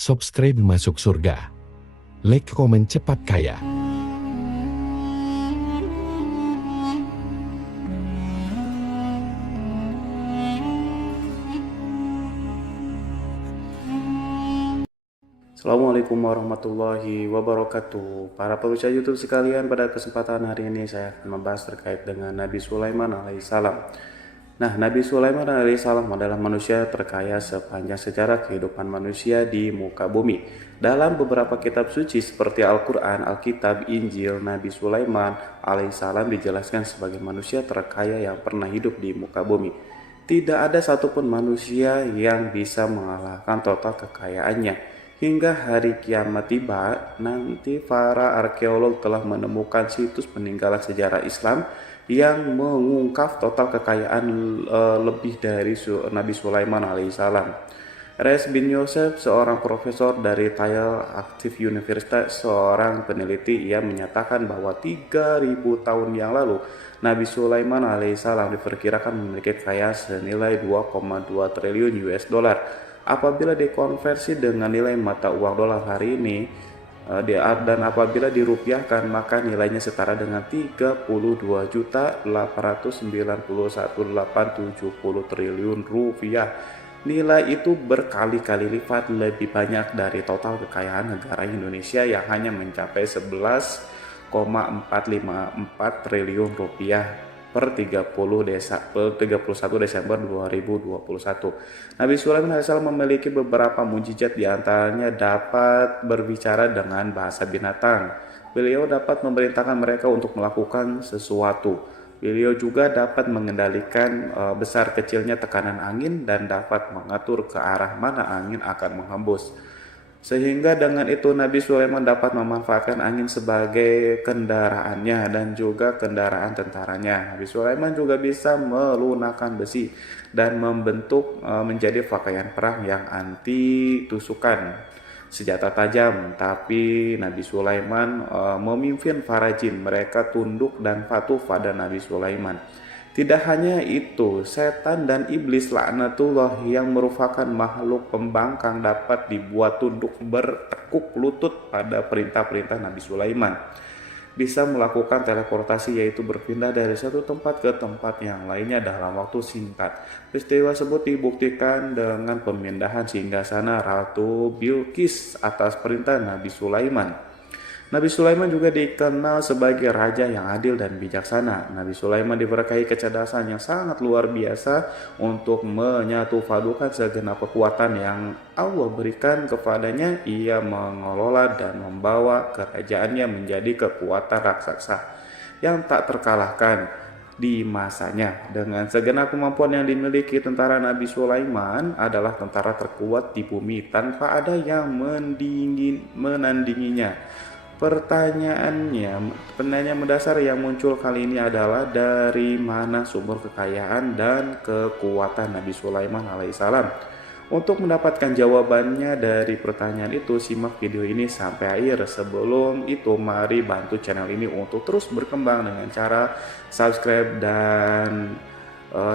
Subscribe masuk surga. Like, komen cepat kaya. Assalamualaikum warahmatullahi wabarakatuh. Para pemirsa YouTube sekalian, pada kesempatan hari ini saya akan membahas terkait dengan Nabi Sulaiman alaihissalam. Nah, Nabi Sulaiman alaihissalam adalah manusia terkaya sepanjang sejarah kehidupan manusia di muka bumi. Dalam beberapa kitab suci seperti Al-Quran, Alkitab, Injil, Nabi Sulaiman alaihissalam dijelaskan sebagai manusia terkaya yang pernah hidup di muka bumi. Tidak ada satupun manusia yang bisa mengalahkan total kekayaannya. Hingga hari kiamat tiba, nanti para arkeolog telah menemukan situs peninggalan sejarah Islam yang mengungkap total kekayaan lebih dari Nabi Sulaiman alaihissalam. Reis bin Yosef, seorang profesor dari Tel Aviv University, seorang peneliti, ia menyatakan bahwa 3000 tahun yang lalu Nabi Sulaiman alaihissalam diperkirakan memiliki kekayaan senilai 2,2 triliun US dollar. Apabila dikonversi dengan nilai mata uang dolar hari ini dan apabila dirupiahkan, maka nilainya setara dengan 32.891.870 triliun rupiah. Nilai itu berkali-kali lipat lebih banyak dari total kekayaan negara Indonesia yang hanya mencapai 11,454 triliun rupiah per 31 Desember 2021. Nabi Sulaiman AS memiliki beberapa mujizat, diantaranya dapat berbicara dengan bahasa binatang. Beliau dapat memerintahkan mereka untuk melakukan sesuatu. Beliau juga dapat mengendalikan besar kecilnya tekanan angin dan dapat mengatur ke arah mana angin akan menghembus. Sehingga dengan itu Nabi Sulaiman dapat memanfaatkan angin sebagai kendaraannya dan juga kendaraan tentaranya. Nabi Sulaiman juga bisa melunakkan besi dan membentuk menjadi pakaian perang yang anti tusukan, senjata tajam. Tapi Nabi Sulaiman memimpin para jin, mereka tunduk dan patuh pada Nabi Sulaiman. Tidak hanya itu, setan dan iblis laknatullah yang merupakan makhluk pembangkang dapat dibuat tunduk bertekuk lutut pada perintah-perintah Nabi Sulaiman. Bisa melakukan teleportasi, yaitu berpindah dari satu tempat ke tempat yang lainnya dalam waktu singkat. Peristiwa tersebut dibuktikan dengan pemindahan singgasana Ratu Bilqis atas perintah Nabi Sulaiman. Nabi Sulaiman juga dikenal sebagai raja yang adil dan bijaksana. Nabi Sulaiman diberkahi kecerdasan yang sangat luar biasa untuk menyatupadukan segenap kekuatan yang Allah berikan kepadanya. Ia mengelola dan membawa kerajaannya menjadi kekuatan raksasa yang tak terkalahkan di masanya. Dengan segenap kemampuan yang dimiliki, tentara Nabi Sulaiman adalah tentara terkuat di bumi tanpa ada yang menandinginya. Pertanyaan mendasar yang muncul kali ini adalah dari mana sumber kekayaan dan kekuatan Nabi Sulaiman alaihissalam? Untuk mendapatkan jawabannya dari pertanyaan itu, simak video ini sampai akhir. Sebelum itu, mari bantu channel ini untuk terus berkembang dengan cara subscribe dan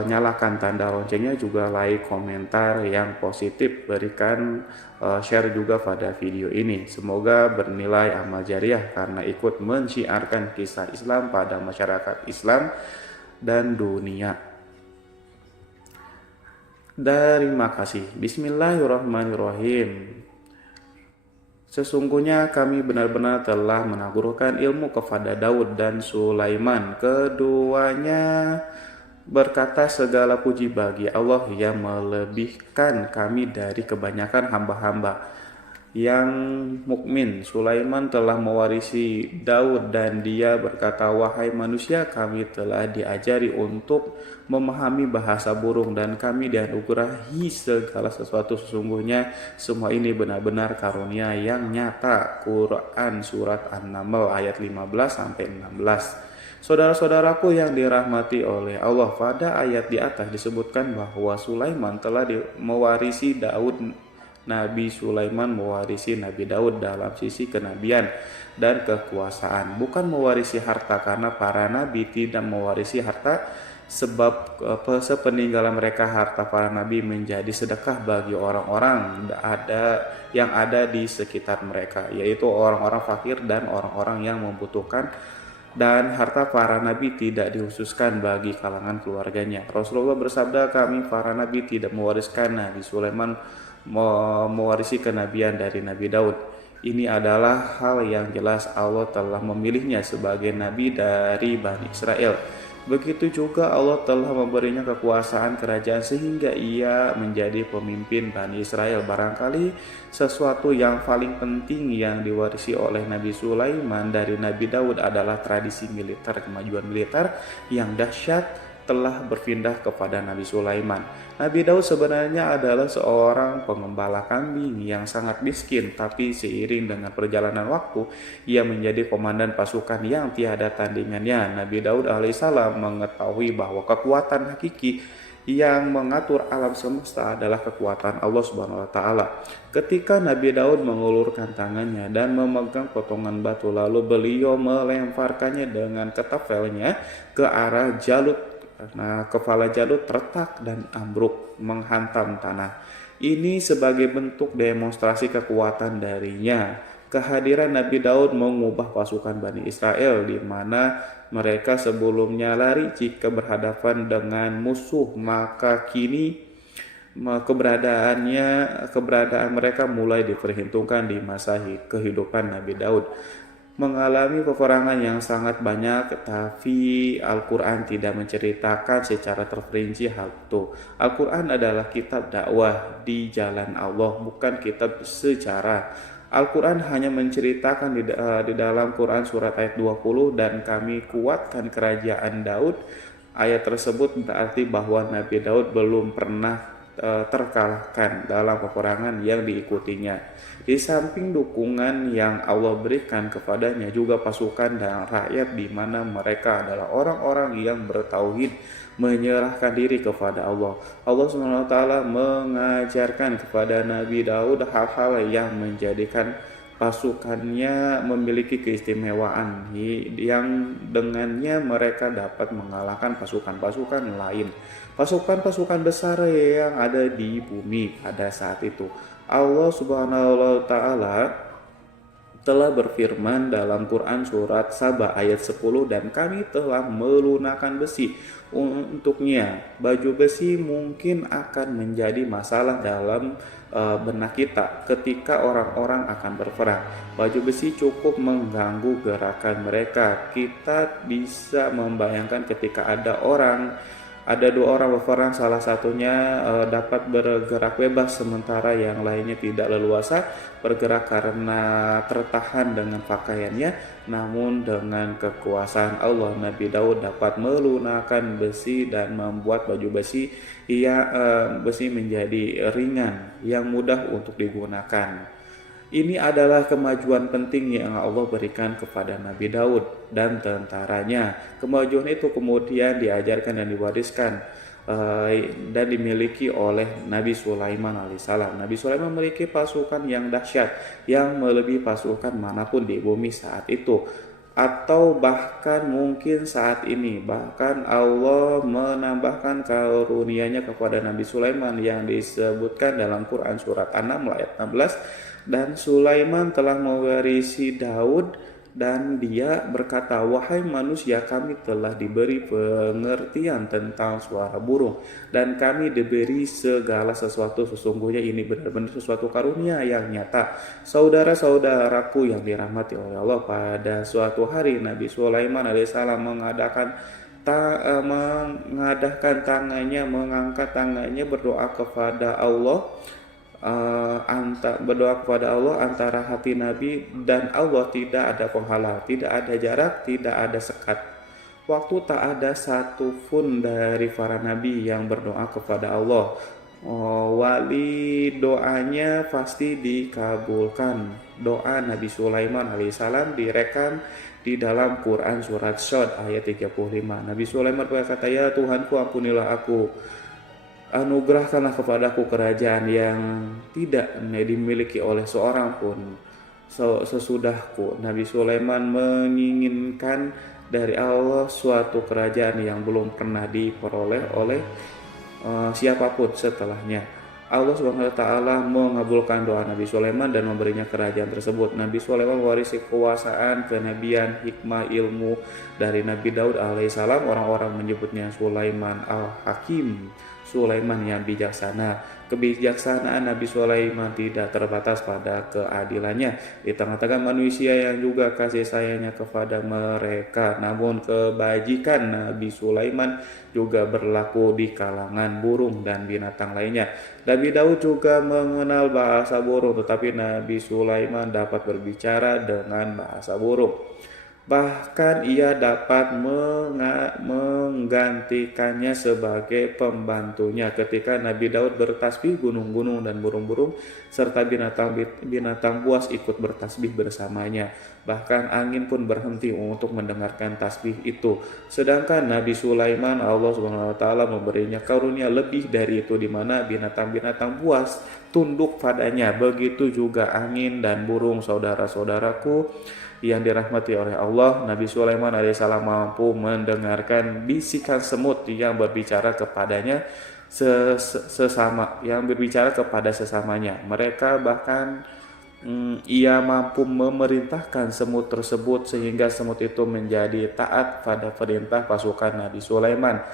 nyalakan tanda loncengnya, juga like, komentar yang positif, berikan share juga pada video ini. Semoga bernilai amal jariah karena ikut mensiarkan kisah Islam pada masyarakat Islam dan dunia. Terima kasih. Bismillahirrahmanirrahim. Sesungguhnya kami benar-benar telah menaburkan ilmu kepada Daud dan Sulaiman. Keduanya berkata, segala puji bagi Allah yang melebihkan kami dari kebanyakan hamba-hamba yang mukmin. Sulaiman telah mewarisi Daud dan dia berkata, wahai manusia, kami telah diajari untuk memahami bahasa burung dan kami dianugerahi segala sesuatu. Sesungguhnya semua ini benar-benar karunia yang nyata. Quran Surat An-Naml ayat 15-16. Saudara-saudaraku yang dirahmati oleh Allah, pada ayat di atas disebutkan bahwa Sulaiman telah mewarisi Daud. Nabi Sulaiman mewarisi Nabi Daud dalam sisi kenabian dan kekuasaan, bukan mewarisi harta, karena para nabi tidak mewarisi harta. sebab sepeninggalan mereka harta para nabi menjadi sedekah bagi orang-orang yang ada di sekitar mereka, yaitu orang-orang fakir dan orang-orang yang membutuhkan, dan harta para nabi tidak dikhususkan bagi kalangan keluarganya. Rasulullah bersabda, kami para nabi tidak mewariskan Nabi Sulaiman mewarisi kenabian dari Nabi Daud. Ini adalah hal yang jelas Allah telah memilihnya sebagai nabi dari Bani Israel. Begitu juga Allah telah memberinya kekuasaan kerajaan sehingga ia menjadi pemimpin Bani Israel. Barangkali sesuatu yang paling penting yang diwarisi oleh Nabi Sulaiman dari Nabi Daud adalah tradisi militer. Kemajuan militer yang dahsyat telah berpindah kepada Nabi Sulaiman. Nabi Daud sebenarnya adalah seorang pengembala kambing yang sangat miskin, tapi seiring dengan perjalanan waktu, ia menjadi komandan pasukan yang tiada tandingannya. Nabi Daud alaihissalam mengetahui bahwa kekuatan hakiki yang mengatur alam semesta adalah kekuatan Allah Subhanahu wa taala. Ketika Nabi Daud mengulurkan tangannya dan memegang potongan batu, lalu beliau melemparkannya dengan ketapelnya ke arah Jalut. Nah, kepala Jalut retak dan ambruk menghantam tanah. Ini sebagai bentuk demonstrasi kekuatan darinya. Kehadiran Nabi Daud mengubah pasukan Bani Israel di mana mereka sebelumnya lari jika berhadapan dengan musuh, maka kini keberadaan mereka mulai diperhitungkan di masa kehidupan Nabi Daud. Mengalami peperangan yang sangat banyak, tapi Al-Quran tidak menceritakan secara terperinci hal itu. Al-Quran adalah kitab dakwah di jalan Allah, bukan kitab sejarah. Al-Quran hanya menceritakan di dalam Quran surat ayat 20, dan kami kuatkan kerajaan Daud. Ayat tersebut berarti bahwa Nabi Daud belum pernah terkalahkan dalam peperangan yang diikutinya. Di samping dukungan yang Allah berikan kepadanya, juga pasukan dan rakyat di mana mereka adalah orang-orang yang bertauhid, menyerahkan diri kepada Allah. Allah SWT mengajarkan kepada Nabi Daud hal-hal yang menjadikan pasukannya memiliki keistimewaan yang dengannya mereka dapat mengalahkan pasukan-pasukan lain, pasukan-pasukan besar yang ada di bumi pada saat itu. Allah Subhanahu wa taala telah berfirman dalam Quran surat Saba ayat 10, dan kami telah melunakkan besi untuknya. Baju besi mungkin akan menjadi masalah dalam benak kita ketika orang-orang akan berperang. Baju besi cukup mengganggu gerakan mereka. Kita bisa membayangkan ketika ada dua orang berperang, salah satunya dapat bergerak bebas sementara yang lainnya tidak leluasa bergerak karena tertahan dengan pakaiannya. Namun dengan kekuasaan Allah, Nabi Daud dapat melunakkan besi dan membuat baju besi menjadi ringan yang mudah untuk digunakan. Ini adalah kemajuan penting yang Allah berikan kepada Nabi Daud dan tentaranya. Kemajuan itu kemudian diajarkan dan diwariskan dan dimiliki oleh Nabi Sulaiman alaihissalam. Nabi Sulaiman memiliki pasukan yang dahsyat, yang melebihi pasukan manapun di bumi saat itu, atau bahkan mungkin saat ini. Bahkan Allah menambahkan karunia-Nya kepada Nabi Sulaiman yang disebutkan dalam Quran surat An-Naml ayat 16. Dan Sulaiman telah mewarisi Daud, dan dia berkata, wahai manusia, kami telah diberi pengertian tentang suara burung, dan kami diberi segala sesuatu. Sesungguhnya ini benar-benar sesuatu karunia yang nyata. Saudara-saudaraku yang dirahmati oleh Allah, pada suatu hari Nabi Sulaiman alaihissalam mengangkat tangannya berdoa kepada Allah, antara hati Nabi dan Allah tidak ada penghalang, tidak ada jarak, tidak ada sekat. Waktu tak ada satu pun dari para nabi yang berdoa kepada Allah, wali doanya pasti dikabulkan. Doa Nabi Sulaiman alaihissalam direkam di dalam Quran surat Shad ayat 35. Nabi Sulaiman berkata, ya Tuhanku, ampunilah aku, anugerahkanlah kepadaku kerajaan yang tidak dimiliki oleh seorang pun sesudahku. Nabi Sulaiman menginginkan dari Allah suatu kerajaan yang belum pernah diperoleh oleh siapapun setelahnya. Allah Subhanahu wa taala mengabulkan doa Nabi Sulaiman dan memberinya kerajaan tersebut. Nabi Sulaiman mewarisi kekuasaan, kenabian, hikmah, ilmu dari Nabi Daud alaihissalam. Orang-orang menyebutnya Sulaiman al-Hakim, Sulaiman yang bijaksana. Kebijaksanaan Nabi Sulaiman tidak terbatas pada keadilannya di tengah-tengah manusia yang juga kasih sayangnya kepada mereka. Namun kebajikan Nabi Sulaiman juga berlaku di kalangan burung dan binatang lainnya. Nabi Daud juga mengenal bahasa burung, tetapi Nabi Sulaiman dapat berbicara dengan bahasa burung. Bahkan ia dapat menggantikannya sebagai pembantunya ketika Nabi Daud bertasbih, gunung-gunung dan burung-burung serta binatang buas ikut bertasbih bersamanya. Bahkan angin pun berhenti untuk mendengarkan tasbih itu. Sedangkan Nabi Sulaiman, Allah Subhanahu wa taala memberinya karunia lebih dari itu, di mana binatang-binatang buas tunduk padanya. Begitu juga angin dan burung. Saudara-saudaraku yang dirahmati oleh Allah, Nabi Sulaiman alaihissalam mampu mendengarkan bisikan semut yang berbicara kepadanya kepada sesamanya. Mereka bahkan ia mampu memerintahkan semut tersebut sehingga semut itu menjadi taat pada perintah pasukan Nabi Sulaiman.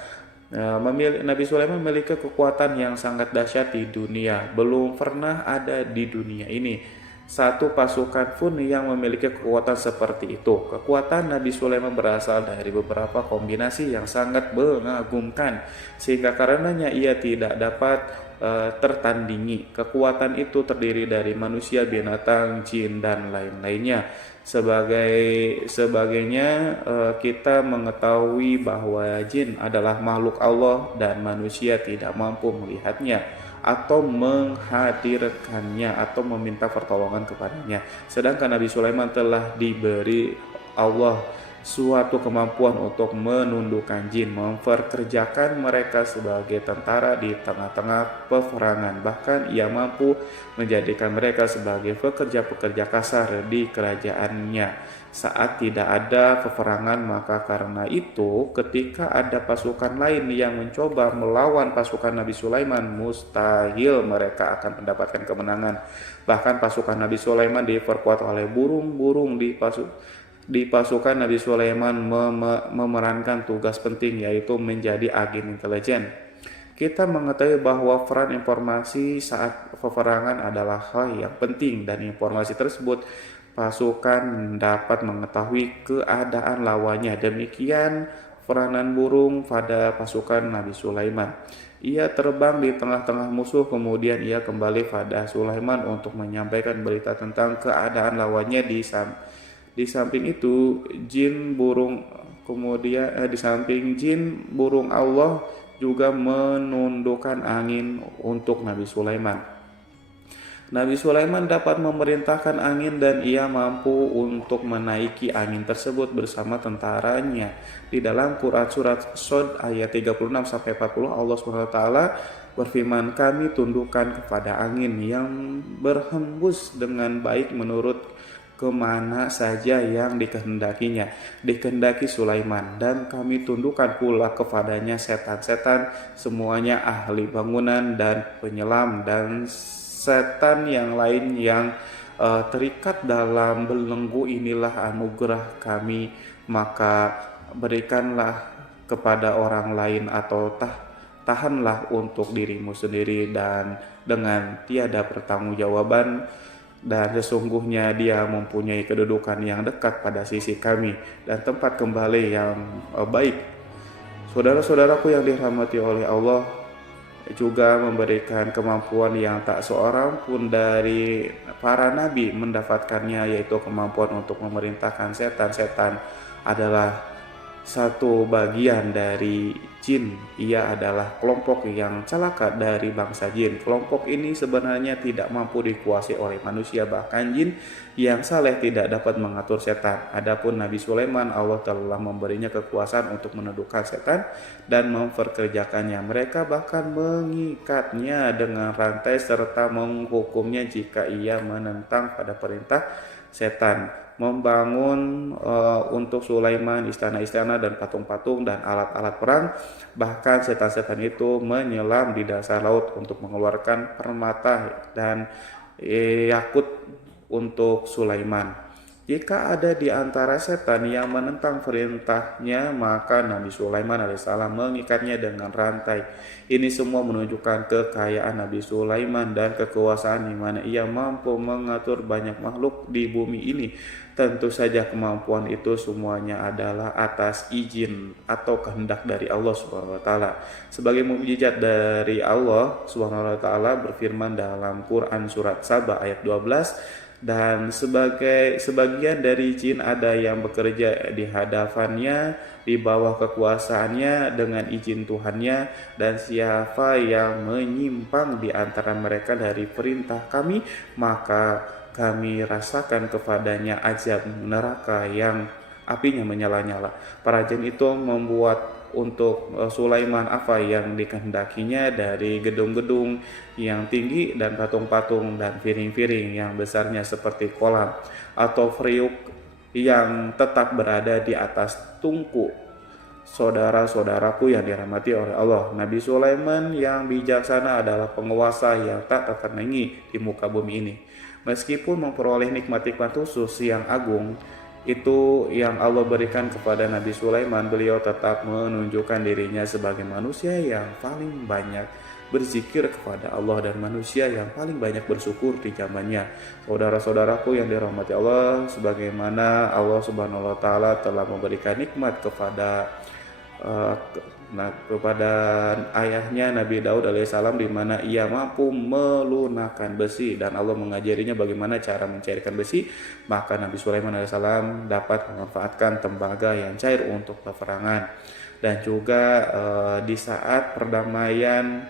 Nabi Sulaiman memiliki kekuatan yang sangat dahsyat di dunia. Belum pernah ada di dunia ini satu pasukan pun yang memiliki kekuatan seperti itu. Kekuatan Nabi Sulaiman berasal dari beberapa kombinasi yang sangat mengagumkan, sehingga karenanya ia tidak dapat tertandingi. Kekuatan itu terdiri dari manusia, binatang, jin, dan lain-lainnya. Sebagainya kita mengetahui bahwa jin adalah makhluk Allah dan manusia tidak mampu melihatnya atau menghadirkannya atau meminta pertolongan kepadanya. Sedangkan Nabi Sulaiman telah diberi Allah suatu kemampuan untuk menundukkan jin, memperkerjakan mereka sebagai tentara di tengah-tengah peperangan. Bahkan ia mampu menjadikan mereka sebagai pekerja-pekerja kasar di kerajaannya saat tidak ada peperangan. Maka karena itu ketika ada pasukan lain yang mencoba melawan pasukan Nabi Sulaiman, mustahil mereka akan mendapatkan kemenangan. Bahkan pasukan Nabi Sulaiman diperkuat oleh burung-burung di pasukan Nabi Sulaiman memerankan tugas penting, yaitu menjadi agen intelijen. Kita mengetahui bahwa peran informasi saat peperangan adalah hal yang penting, dan informasi tersebut pasukan dapat mengetahui keadaan lawannya. Demikian peranan burung pada pasukan Nabi Sulaiman. Ia terbang di tengah-tengah musuh, kemudian ia kembali pada Sulaiman untuk menyampaikan berita tentang keadaan lawannya. Di samping itu, di samping jin, burung Allah juga menundukkan angin untuk Nabi Sulaiman. Nabi Sulaiman dapat memerintahkan angin dan ia mampu untuk menaiki angin tersebut bersama tentaranya. Di dalam Quran surat Shad ayat 36 sampai 40, Allah SWT berfirman, "Kami tundukkan kepada angin yang berhembus dengan baik menurut kemana saja yang dikehendaki Sulaiman, dan kami tundukkan pula kepadanya setan-setan, semuanya ahli bangunan dan penyelam, dan setan yang lain yang terikat dalam belenggu. Inilah anugerah kami, maka berikanlah kepada orang lain atau tahanlah untuk dirimu sendiri dan dengan tiada pertanggungjawaban, dan sesungguhnya dia mempunyai kedudukan yang dekat pada sisi kami dan tempat kembali yang baik." Saudara-saudaraku yang dirahmati oleh Allah, juga memberikan kemampuan yang tak seorang pun dari para nabi mendapatkannya, yaitu kemampuan untuk memerintahkan setan-setan adalah satu bagian dari jin. Ia adalah kelompok yang celaka dari bangsa jin. Kelompok ini sebenarnya tidak mampu dikuasai oleh manusia, bahkan jin yang saleh tidak dapat mengatur setan. Adapun Nabi Sulaiman, Allah telah memberinya kekuasaan untuk menundukkan setan dan memperkerjakannya. Mereka bahkan mengikatnya dengan rantai serta menghukumnya jika ia menentang pada perintah setan. membangun untuk Sulaiman istana-istana dan patung-patung dan alat-alat perang. Bahkan setan-setan itu menyelam di dasar laut untuk mengeluarkan permata dan yakut untuk Sulaiman. Jika ada di antara setan yang menentang perintahnya, maka Nabi Sulaiman alaihissalam mengikatnya dengan rantai. Ini semua menunjukkan kekayaan Nabi Sulaiman dan kekuasaan di mana ia mampu mengatur banyak makhluk di bumi ini. Tentu saja kemampuan itu semuanya adalah atas izin atau kehendak dari Allah Subhanahu wa taala. Sebagai mukjizat dari Allah Subhanahu wa taala berfirman dalam Quran surat Saba ayat 12, dan sebagian dari jin ada yang bekerja di hadapannya di bawah kekuasaannya dengan izin Tuhannya, dan siapa yang menyimpang di antara mereka dari perintah kami, maka kami rasakan kepadanya azab neraka yang apinya menyala-nyala. Para jin itu membuat untuk Sulaiman apa yang dikehendakinya dari gedung-gedung yang tinggi dan patung-patung dan piring-piring yang besarnya seperti kolam atau periuk yang tetap berada di atas tungku. Saudara-saudaraku yang dirahmati oleh Allah, Nabi Sulaiman yang bijaksana adalah penguasa yang tak tertandingi di muka bumi ini. Meskipun memperoleh nikmat-nikmat khusus yang agung itu yang Allah berikan kepada Nabi Sulaiman, beliau tetap menunjukkan dirinya sebagai manusia yang paling banyak berzikir kepada Allah dan manusia yang paling banyak bersyukur di zamannya. Saudara-saudaraku yang dirahmati Allah, sebagaimana Allah Subhanahu wa taala telah memberikan nikmat kepada ayahnya Nabi Daud alaihissalam, di mana ia mampu melunakkan besi dan Allah mengajarinya bagaimana cara mencairkan besi, maka Nabi Sulaiman alaihissalam dapat memanfaatkan tembaga yang cair untuk peperangan. Dan juga di saat perdamaian,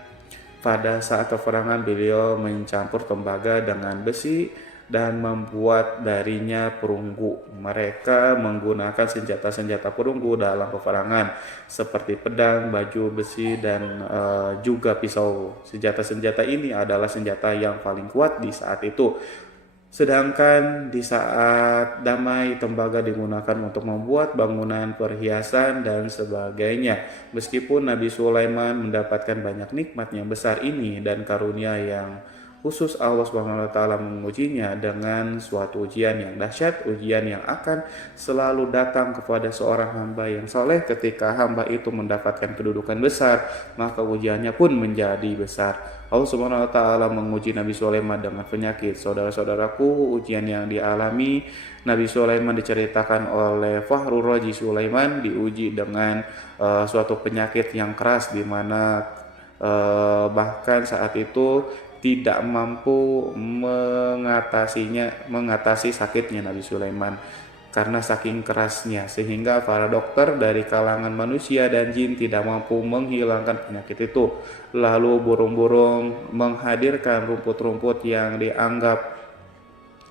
pada saat peperangan beliau mencampur tembaga dengan besi dan membuat darinya perunggu. Mereka menggunakan senjata-senjata perunggu dalam peperangan seperti pedang, baju besi, dan juga pisau. Senjata-senjata ini adalah senjata yang paling kuat di saat itu. Sedangkan di saat damai, tembaga digunakan untuk membuat bangunan, perhiasan, dan sebagainya. Meskipun Nabi Sulaiman mendapatkan banyak nikmat yang besar ini dan karunia yang khusus, Allah Subhanahu wa taala mengujinya dengan suatu ujian yang dahsyat, ujian yang akan selalu datang kepada seorang hamba yang soleh. Ketika hamba itu mendapatkan kedudukan besar, maka ujiannya pun menjadi besar. Allah Subhanahu wa taala menguji Nabi Sulaiman dengan penyakit. Saudara-saudaraku, ujian yang dialami Nabi Sulaiman diceritakan oleh Fakhrul Razi Sulaiman, diuji dengan suatu penyakit yang keras, di mana bahkan saat itu tidak mampu mengatasi sakitnya Nabi Sulaiman karena saking kerasnya, sehingga para dokter dari kalangan manusia dan jin tidak mampu menghilangkan penyakit itu. Lalu burung-burung menghadirkan rumput-rumput yang dianggap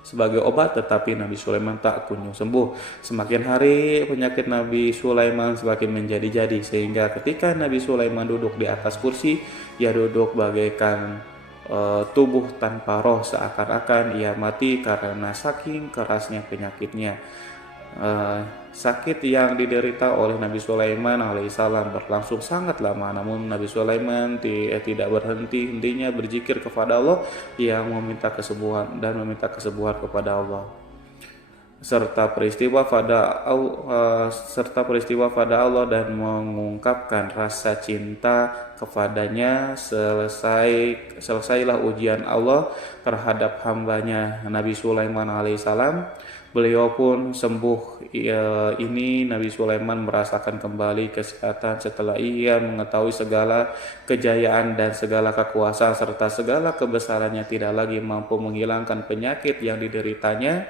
sebagai obat, tetapi Nabi Sulaiman tak kunjung sembuh. Semakin hari penyakit Nabi Sulaiman semakin menjadi-jadi, sehingga ketika Nabi Sulaiman duduk di atas kursi, ia duduk bagaikan tubuh tanpa roh, seakan-akan ia mati karena saking kerasnya penyakitnya. Sakit yang diderita oleh Nabi Sulaiman alaihissalam berlangsung sangat lama, namun Nabi Sulaiman tidak berhenti-hentinya berzikir kepada Allah yang meminta kesembuhan kepada Allah, serta peristiwa pada Allah dan mengungkapkan rasa cinta kepadanya. Selesailah ujian Allah terhadap hambanya Nabi Sulaiman alaihissalam. Beliau pun sembuh. Ini Nabi Sulaiman merasakan kembali kesehatan setelah ia mengetahui segala kejayaan dan segala kekuasaan serta segala kebesarannya tidak lagi mampu menghilangkan penyakit yang dideritanya,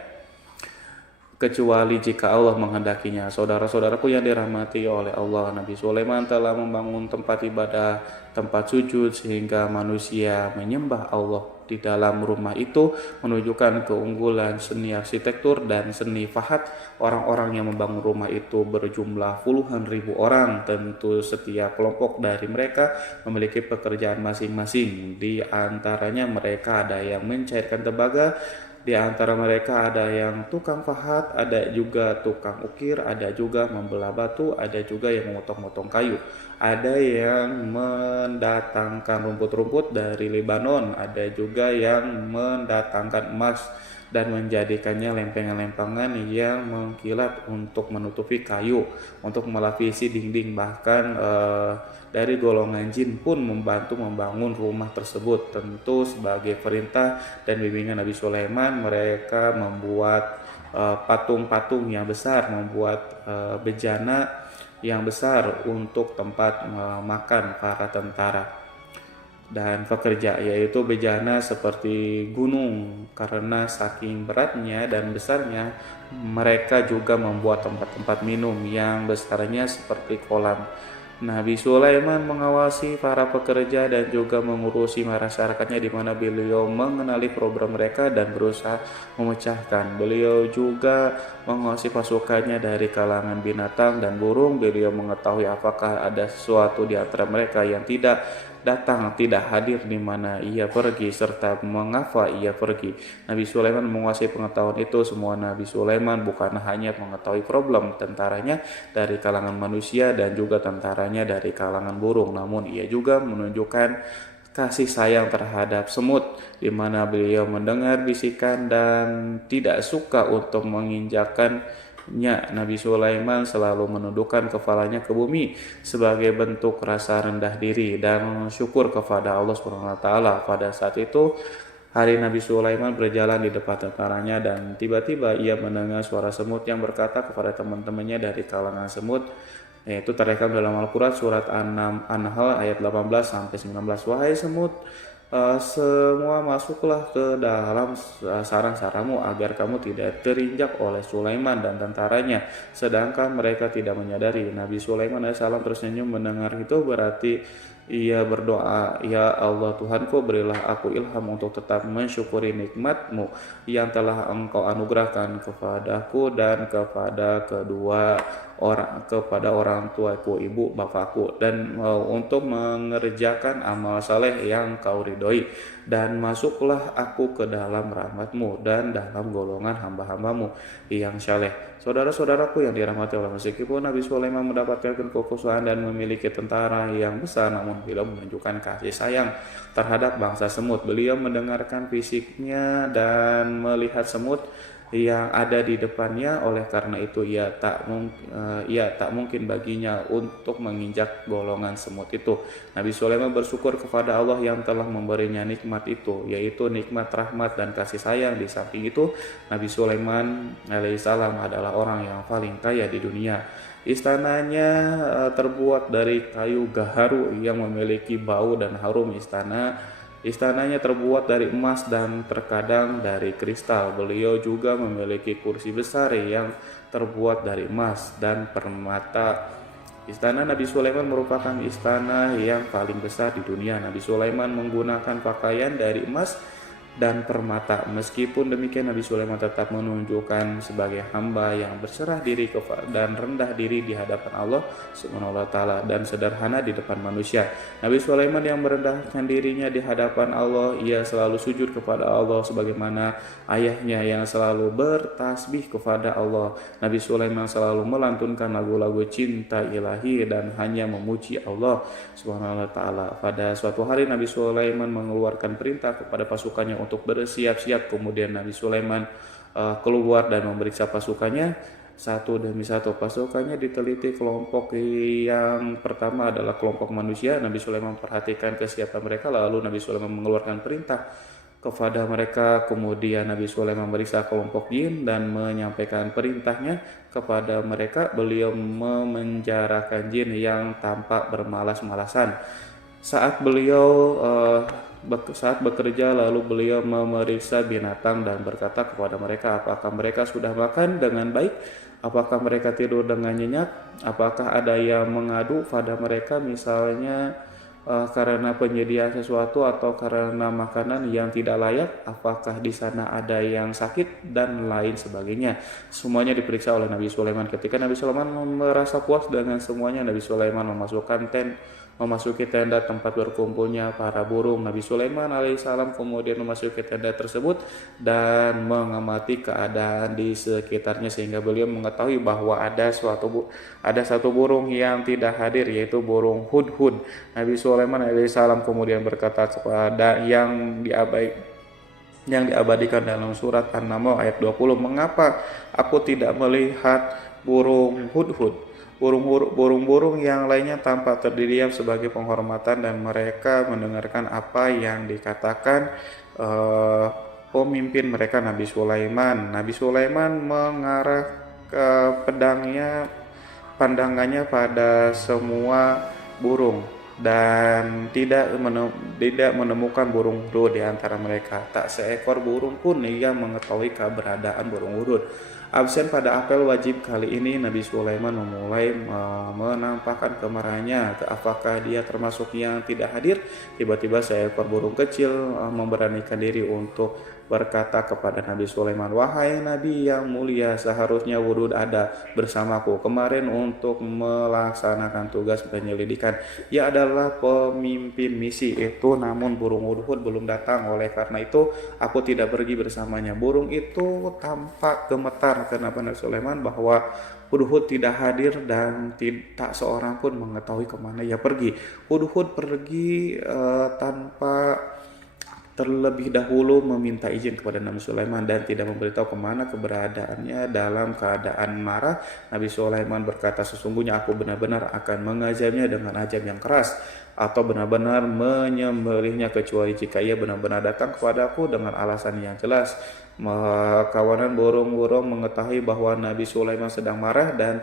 kecuali jika Allah menghendakinya. Saudara-saudaraku yang dirahmati oleh Allah, Nabi Sulaiman telah membangun tempat ibadah, tempat sujud, sehingga manusia menyembah Allah di dalam rumah itu, menunjukkan keunggulan seni arsitektur dan seni pahat. Orang-orang yang membangun rumah itu berjumlah puluhan ribu orang. Tentu setiap kelompok dari mereka memiliki pekerjaan masing-masing. Di antaranya mereka ada yang mencairkan tembaga, Di antara mereka ada yang tukang pahat, ada juga tukang ukir, ada juga membelah batu, ada juga yang memotong-motong kayu. Ada yang mendatangkan rumput-rumput dari Lebanon, ada juga yang mendatangkan emas dan menjadikannya lempengan-lempengan yang mengkilat untuk menutupi kayu, untuk melapisi dinding. Bahkan dari golongan jin pun membantu membangun rumah tersebut. Tentu sebagai perintah dan bimbingan Nabi Sulaiman, mereka membuat patung-patung yang besar, membuat bejana yang besar untuk tempat makan para tentara dan pekerja, yaitu bejana seperti gunung. Karena saking beratnya dan besarnya, mereka juga membuat tempat-tempat minum yang besarnya seperti kolam. Nabi Sulaiman mengawasi para pekerja dan juga mengurusi masyarakatnya, di mana beliau mengenali program mereka dan berusaha memecahkan. Beliau juga mengawasi pasukannya dari kalangan binatang dan burung. Beliau mengetahui apakah ada sesuatu di antara mereka yang tidak datang, tidak hadir, di mana ia pergi, serta mengapa ia pergi. Nabi Sulaiman menguasai pengetahuan itu semua. Nabi Sulaiman bukan hanya mengetahui problem tentaranya dari kalangan manusia dan juga tentaranya dari kalangan burung, namun ia juga menunjukkan kasih sayang terhadap semut, di mana beliau mendengar bisikan dan tidak suka untuk menginjakkannya. Nabi Sulaiman selalu menundukkan kepalanya ke bumi sebagai bentuk rasa rendah diri dan syukur kepada Allah SWT. Pada saat itu, hari Nabi Sulaiman berjalan di depan tentaranya dan tiba-tiba ia mendengar suara semut yang berkata kepada teman-temannya dari kalangan semut, yaitu terrekam dalam Al-Quran surat An-Nahl ayat 18 sampai 19. Wahai semut, semua masuklah ke dalam sarang-sarangmu agar kamu tidak terinjak oleh Sulaiman dan tentaranya, sedangkan mereka tidak menyadari. Nabi Sulaiman alaihissalam tersenyum mendengar itu, berarti ia berdoa, ya Allah Tuhanku, berilah aku ilham untuk tetap mensyukuri nikmat-Mu yang telah Engkau anugerahkan kepadaku dan kepada orang tuaku, ibu bapakku, dan untuk mengerjakan amal saleh yang Kau ridhoi, dan masuklah aku ke dalam rahmat-Mu dan dalam golongan hamba-hamba-Mu yang saleh. Saudara-saudaraku yang dirahmati Allah, meskipun Nabi Sulaiman mendapatkan kekuasaan dan memiliki tentara yang besar, namun beliau menunjukkan kasih sayang terhadap bangsa semut. Beliau mendengarkan fisiknya dan melihat semut yang ada di depannya. Oleh karena itu ia tak mungkin baginya untuk menginjak golongan semut itu. Nabi Sulaiman bersyukur kepada Allah yang telah memberinya nikmat itu, yaitu nikmat rahmat dan kasih sayang. Di samping itu, Nabi Sulaiman alaihissalam adalah orang yang paling kaya di dunia. Istananya terbuat dari kayu gaharu yang memiliki bau dan harum. Istananya terbuat dari emas dan terkadang dari kristal. Beliau juga memiliki kursi besar yang terbuat dari emas dan permata. Istana Nabi Sulaiman merupakan istana yang paling besar di dunia. Nabi Sulaiman menggunakan pakaian dari emas dan permata. Meskipun demikian, Nabi Sulaiman tetap menunjukkan sebagai hamba yang berserah diri dan rendah diri di hadapan Allah Subhanahu wa taala dan sederhana di depan manusia. Nabi Sulaiman yang merendahkan dirinya di hadapan Allah, ia selalu sujud kepada Allah sebagaimana ayahnya yang selalu bertasbih kepada Allah. Nabi Sulaiman selalu melantunkan lagu-lagu cinta ilahi dan hanya memuji Allah Subhanahu wa taala. Pada suatu hari Nabi Sulaiman mengeluarkan perintah kepada pasukannya untuk bersiap-siap. Kemudian Nabi Sulaiman keluar dan memeriksa pasukannya satu demi satu. Pasukannya diteliti. Kelompok yang pertama adalah kelompok manusia. Nabi Sulaiman memperhatikan kesiapan mereka, lalu Nabi Sulaiman mengeluarkan perintah kepada mereka. Kemudian Nabi Sulaiman memeriksa kelompok jin dan menyampaikan perintahnya kepada mereka. Beliau memenjarakan jin yang tampak bermalas-malasan. Saat bekerja, lalu beliau memeriksa binatang dan berkata kepada mereka, apakah mereka sudah makan dengan baik? Apakah mereka tidur dengan nyenyak? Apakah ada yang mengadu pada mereka, misalnya karena penyediaan sesuatu atau karena makanan yang tidak layak? Apakah di sana ada yang sakit dan lain sebagainya? Semuanya diperiksa oleh Nabi Sulaiman. Ketika Nabi Sulaiman merasa puas dengan semuanya, Nabi Sulaiman memasukkan memasuki tenda tempat berkumpulnya para burung. Nabi Sulaiman alaihissalam kemudian memasuki tenda tersebut dan mengamati keadaan di sekitarnya, sehingga beliau mengetahui bahwa ada satu burung yang tidak hadir, yaitu burung hudhud. Nabi Sulaiman alaihissalam kemudian berkata kepada yang diabadikan dalam surat An-Naml ayat 20, "Mengapa aku tidak melihat burung hudhud?" Burung-burung yang lainnya tampak terdiam sebagai penghormatan dan mereka mendengarkan apa yang dikatakan pemimpin mereka, Nabi Sulaiman. Nabi Sulaiman mengarah ke pandangannya pada semua burung dan tidak menemukan burung hudhud di antara mereka. Tak seekor burung pun yang mengetahui keberadaan burung hudhud. Absen pada apel wajib kali ini, Nabi Sulaiman memulai menampakkan kemarahannya. Apakah dia termasuk yang tidak hadir? Tiba-tiba seekor burung kecil memberanikan diri untuk berkata kepada Nabi Sulaiman, "Wahai Nabi yang mulia, seharusnya hudhud ada bersamaku kemarin untuk melaksanakan tugas penyelidikan. Ia adalah pemimpin misi itu, namun burung hudhud belum datang. Oleh karena itu, aku tidak pergi bersamanya." Burung itu tampak gemetar karena Nabi Sulaiman bahwa hudhud tidak hadir dan tak seorang pun mengetahui kemana ia pergi. Hudhud pergi tanpa terlebih dahulu meminta izin kepada Nabi Sulaiman dan tidak memberitahu kemana keberadaannya. Dalam keadaan marah, Nabi Sulaiman berkata, "Sesungguhnya aku benar-benar akan mengazabnya dengan azab yang keras atau benar-benar menyembelihnya, kecuali jika ia benar-benar datang kepadaku dengan alasan yang jelas." Kawanan burung-burung mengetahui bahwa Nabi Sulaiman sedang marah dan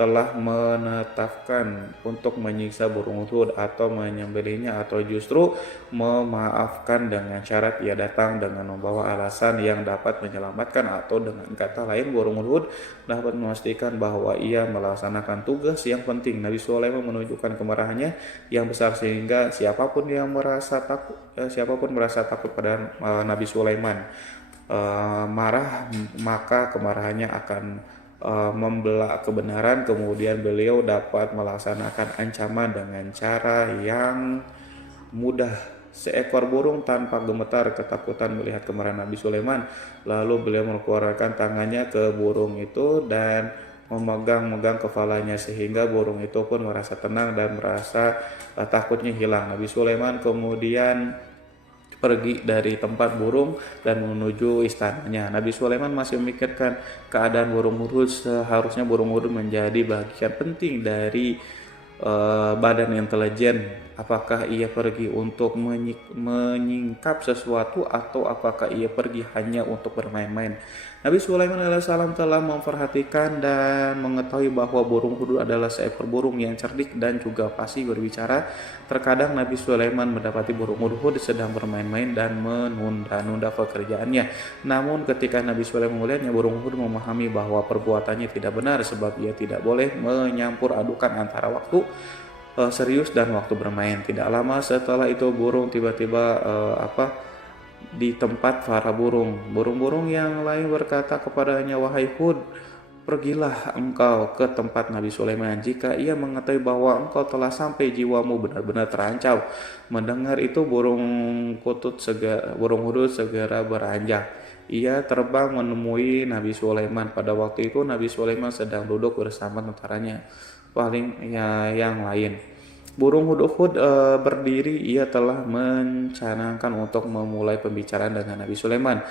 telah menetapkan untuk menyiksa burung hudhud atau menyembelihnya, atau justru memaafkan dengan syarat ia datang dengan membawa alasan yang dapat menyelamatkan, atau dengan kata lain burung hudhud dapat memastikan bahwa ia melaksanakan tugas yang penting. Nabi Sulaiman menunjukkan kemarahannya yang besar sehingga siapapun merasa takut pada Nabi Sulaiman marah, maka kemarahannya akan membelak kebenaran. Kemudian beliau dapat melaksanakan ancaman dengan cara yang mudah. Seekor burung tanpa gemetar ketakutan melihat kemarahan Nabi Sulaiman. Lalu beliau mengeluarkan tangannya ke burung itu dan memegang kepalanya, sehingga burung itu pun merasa tenang dan merasa takutnya hilang. Nabi Sulaiman kemudian pergi dari tempat burung dan menuju istananya. Nabi Sulaiman masih memikirkan keadaan burung hudhud. Seharusnya burung hudhud menjadi bagian penting dari badan intelijen. Apakah ia pergi untuk menyingkap sesuatu atau apakah ia pergi hanya untuk bermain-main? Nabi Sulaiman alaihissalam telah memperhatikan dan mengetahui bahwa burung hudhud adalah seekor burung yang cerdik dan juga fasih berbicara. Terkadang Nabi Sulaiman mendapati burung hudhud sedang bermain-main dan menunda-nunda pekerjaannya. Namun ketika Nabi Sulaiman melihatnya, burung hudhud memahami bahwa perbuatannya tidak benar, sebab ia tidak boleh menyampur adukan antara waktu serius dan waktu bermain. Tidak lama setelah itu burung tiba-tiba di tempat para burung-burung yang lain berkata kepadanya, "Wahai Hud, pergilah engkau ke tempat Nabi Sulaiman. Jika ia mengetahui bahwa engkau telah sampai, jiwamu benar-benar terancam." Mendengar itu burung hudhud segera beranjak. Ia terbang menemui Nabi Sulaiman. Pada waktu itu Nabi Sulaiman sedang duduk bersama tentaranya yang lain. Burung hudhud berdiri. Ia telah mencanangkan untuk memulai pembicaraan dengan Nabi Sulaiman.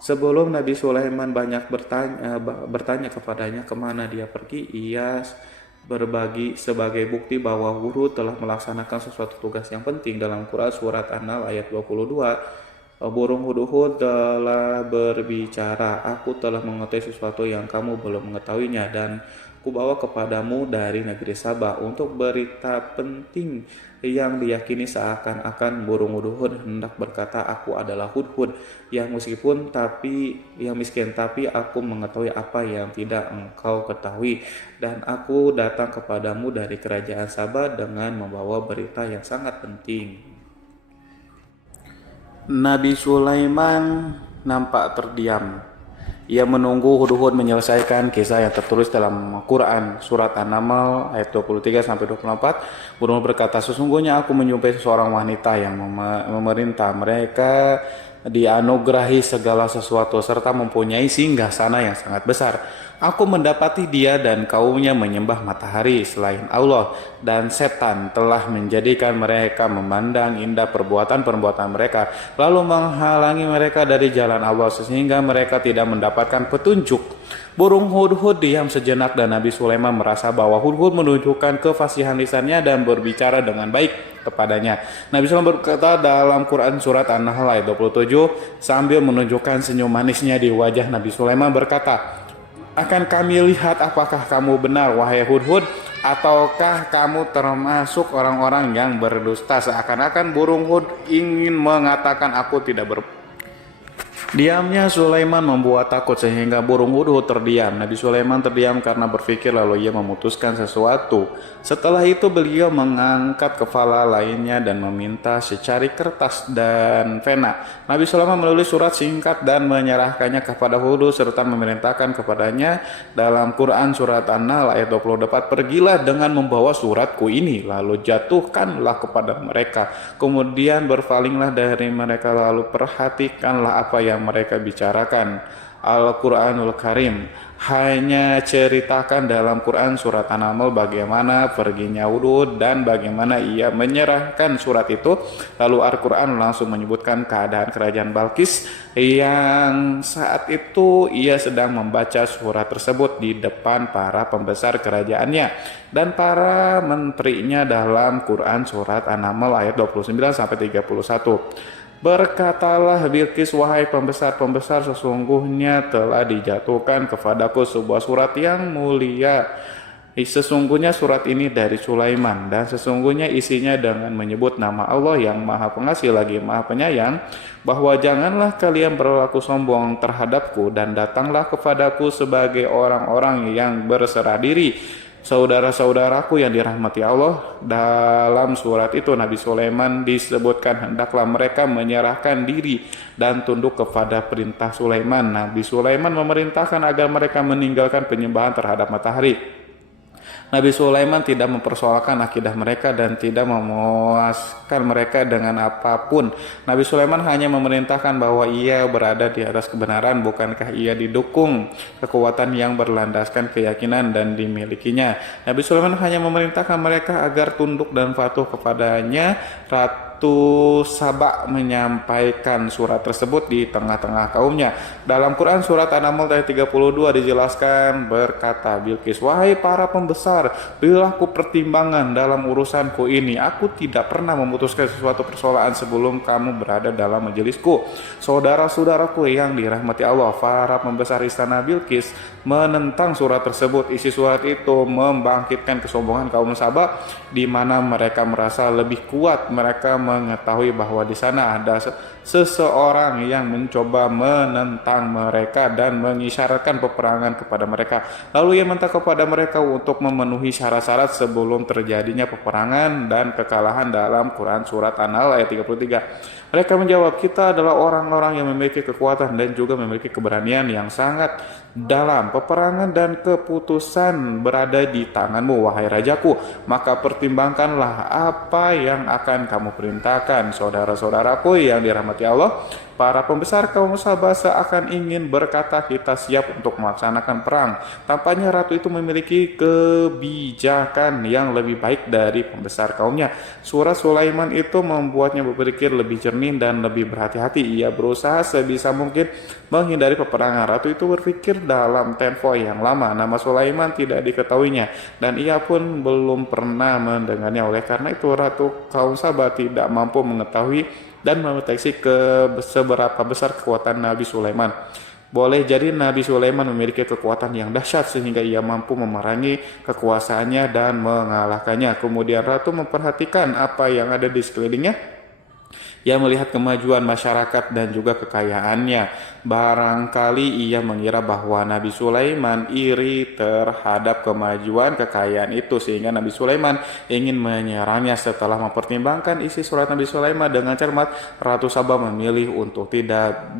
Sebelum Nabi Sulaiman banyak bertanya kepadanya kemana dia pergi, ia berbagi sebagai bukti bahwa hudhud telah melaksanakan sesuatu tugas yang penting. Dalam Quran surat An-Nahl ayat 22, burung hudhud telah berbicara, "Aku telah mengetahui sesuatu yang kamu belum mengetahuinya, dan kubawa kepadamu dari negeri Sabah untuk berita penting yang diyakini seakan-akan burung hudhud hendak berkata, aku adalah hudhud yang miskin, tapi aku mengetahui apa yang tidak engkau ketahui, dan aku datang kepadamu dari kerajaan Sabah dengan membawa berita yang sangat penting." Nabi Sulaiman nampak terdiam. Ia menunggu Hudhud menyelesaikan kisah yang tertulis dalam Quran surat An-Naml ayat 23 sampai 24. Burung berkata, sesungguhnya aku menjumpai seorang wanita yang memerintah mereka dianugerahi segala sesuatu serta mempunyai singgasana yang sangat besar. Aku mendapati dia dan kaumnya menyembah matahari selain Allah, dan setan telah menjadikan mereka memandang indah perbuatan-perbuatan mereka, lalu menghalangi mereka dari jalan Allah sehingga mereka tidak mendapatkan petunjuk. Burung Hudhud diam sejenak dan Nabi Sulaiman merasa bahwa Hudhud menunjukkan kefasihan lisannya dan berbicara dengan baik kepadanya. Nabi Sulaiman berkata dalam Quran surat An-Nahl ayat 27 sambil menunjukkan senyum manisnya di wajah Nabi Sulaiman berkata, akan kami lihat apakah kamu benar wahai Hudhud, ataukah kamu termasuk orang-orang yang berdusta. Seakan-akan burung Hud ingin mengatakan aku tidak Diamnya Sulaiman membuat takut sehingga burung Hudhud terdiam. Nabi Sulaiman terdiam karena berpikir, lalu ia memutuskan sesuatu. Setelah itu beliau mengangkat kepala lainnya dan meminta secari kertas dan pena. Nabi Sulaiman menulis surat singkat dan menyerahkannya kepada Hudhud serta memerintahkan kepadanya dalam Quran surat An-Nahl ayat 24, pergilah dengan membawa suratku ini, lalu jatuhkanlah kepada mereka, kemudian berpalinglah dari mereka, lalu perhatikanlah apa yang mereka bicarakan. Al-Quranul Karim hanya ceritakan dalam Quran surat An-Naml bagaimana perginya Hudhud dan bagaimana ia menyerahkan surat itu. Lalu Al-Quran langsung menyebutkan keadaan kerajaan Balqis yang saat itu ia sedang membaca surat tersebut di depan para pembesar kerajaannya dan para menterinya dalam Quran surat An-Naml ayat 29 sampai 31. Berkatalah Bilqis, wahai pembesar-pembesar, sesungguhnya telah dijatuhkan kepadaku sebuah surat yang mulia. Sesungguhnya surat ini dari Sulaiman, dan sesungguhnya isinya dengan menyebut nama Allah yang Maha Pengasih lagi Maha Penyayang, bahwa janganlah kalian berlaku sombong terhadapku dan datanglah kepadaku sebagai orang-orang yang berserah diri. Saudara-saudaraku yang dirahmati Allah, dalam surat itu Nabi Sulaiman disebutkan hendaklah mereka menyerahkan diri dan tunduk kepada perintah Sulaiman. Nabi Sulaiman memerintahkan agar mereka meninggalkan penyembahan terhadap matahari. Nabi Sulaiman tidak mempersoalkan akidah mereka dan tidak memuaskan mereka dengan apapun. Nabi Sulaiman hanya memerintahkan bahwa ia berada di atas kebenaran, bukankah ia didukung kekuatan yang berlandaskan keyakinan dan dimilikinya. Nabi Sulaiman hanya memerintahkan mereka agar tunduk dan patuh kepadanya. Ratu Saba menyampaikan surat tersebut di tengah-tengah kaumnya. Dalam Quran surat An-Naml ayat 32 dijelaskan berkata Bilqis, wahai para pembesar, berilah aku pertimbangan dalam urusanku ini. Aku tidak pernah memutuskan sesuatu persoalan sebelum kamu berada dalam majelisku. Saudara-saudaraku yang dirahmati Allah, para pembesar istana Bilqis menentang surat tersebut. Isi surat itu membangkitkan kesombongan kaum Saba, di mana mereka merasa lebih kuat. Mereka mengetahui bahwa di sana ada seseorang yang mencoba menentang mereka dan mengisyaratkan peperangan kepada mereka. Lalu ia minta kepada mereka untuk memenuhi syarat-syarat sebelum terjadinya peperangan dan kekalahan dalam Quran surat An-Nahl ayat 33. Mereka menjawab, kita adalah orang-orang yang memiliki kekuatan dan juga memiliki keberanian yang sangat dalam. Peperangan dan keputusan berada di tanganmu, wahai rajaku. Maka pertimbangkanlah apa yang akan kamu perintahkan. Saudara-saudaraku yang dirahmati Allah, para pembesar kaum Saba seakan ingin berkata kita siap untuk melaksanakan perang. Tampaknya ratu itu memiliki kebijakan yang lebih baik dari pembesar kaumnya. Surat Sulaiman itu membuatnya berpikir lebih jernih dan lebih berhati-hati. Ia berusaha sebisa mungkin menghindari peperangan. Ratu itu berpikir dalam tempo yang lama. Nama Sulaiman tidak diketahuinya dan ia pun belum pernah mendengarnya. Oleh karena itu ratu kaum Saba tidak mampu mengetahui dan mendeteksi seberapa besar kekuatan Nabi Sulaiman. Boleh jadi Nabi Sulaiman memiliki kekuatan yang dahsyat sehingga ia mampu memerangi kekuasaannya dan mengalahkannya. Kemudian ratu memperhatikan apa yang ada di sekelilingnya. Ia melihat kemajuan masyarakat dan juga kekayaannya. Barangkali ia mengira bahwa Nabi Sulaiman iri terhadap kemajuan kekayaan itu sehingga Nabi Sulaiman ingin menyerangnya. Setelah mempertimbangkan isi surat Nabi Sulaiman dengan cermat, Ratu Saba memilih untuk tidak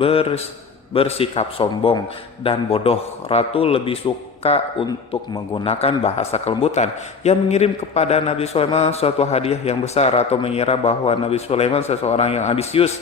bersikap sombong dan bodoh. Ratu lebih suka untuk menggunakan bahasa kelembutan. Ia mengirim kepada Nabi Sulaiman suatu hadiah yang besar. Ratu mengira bahwa Nabi Sulaiman seseorang yang ambisius,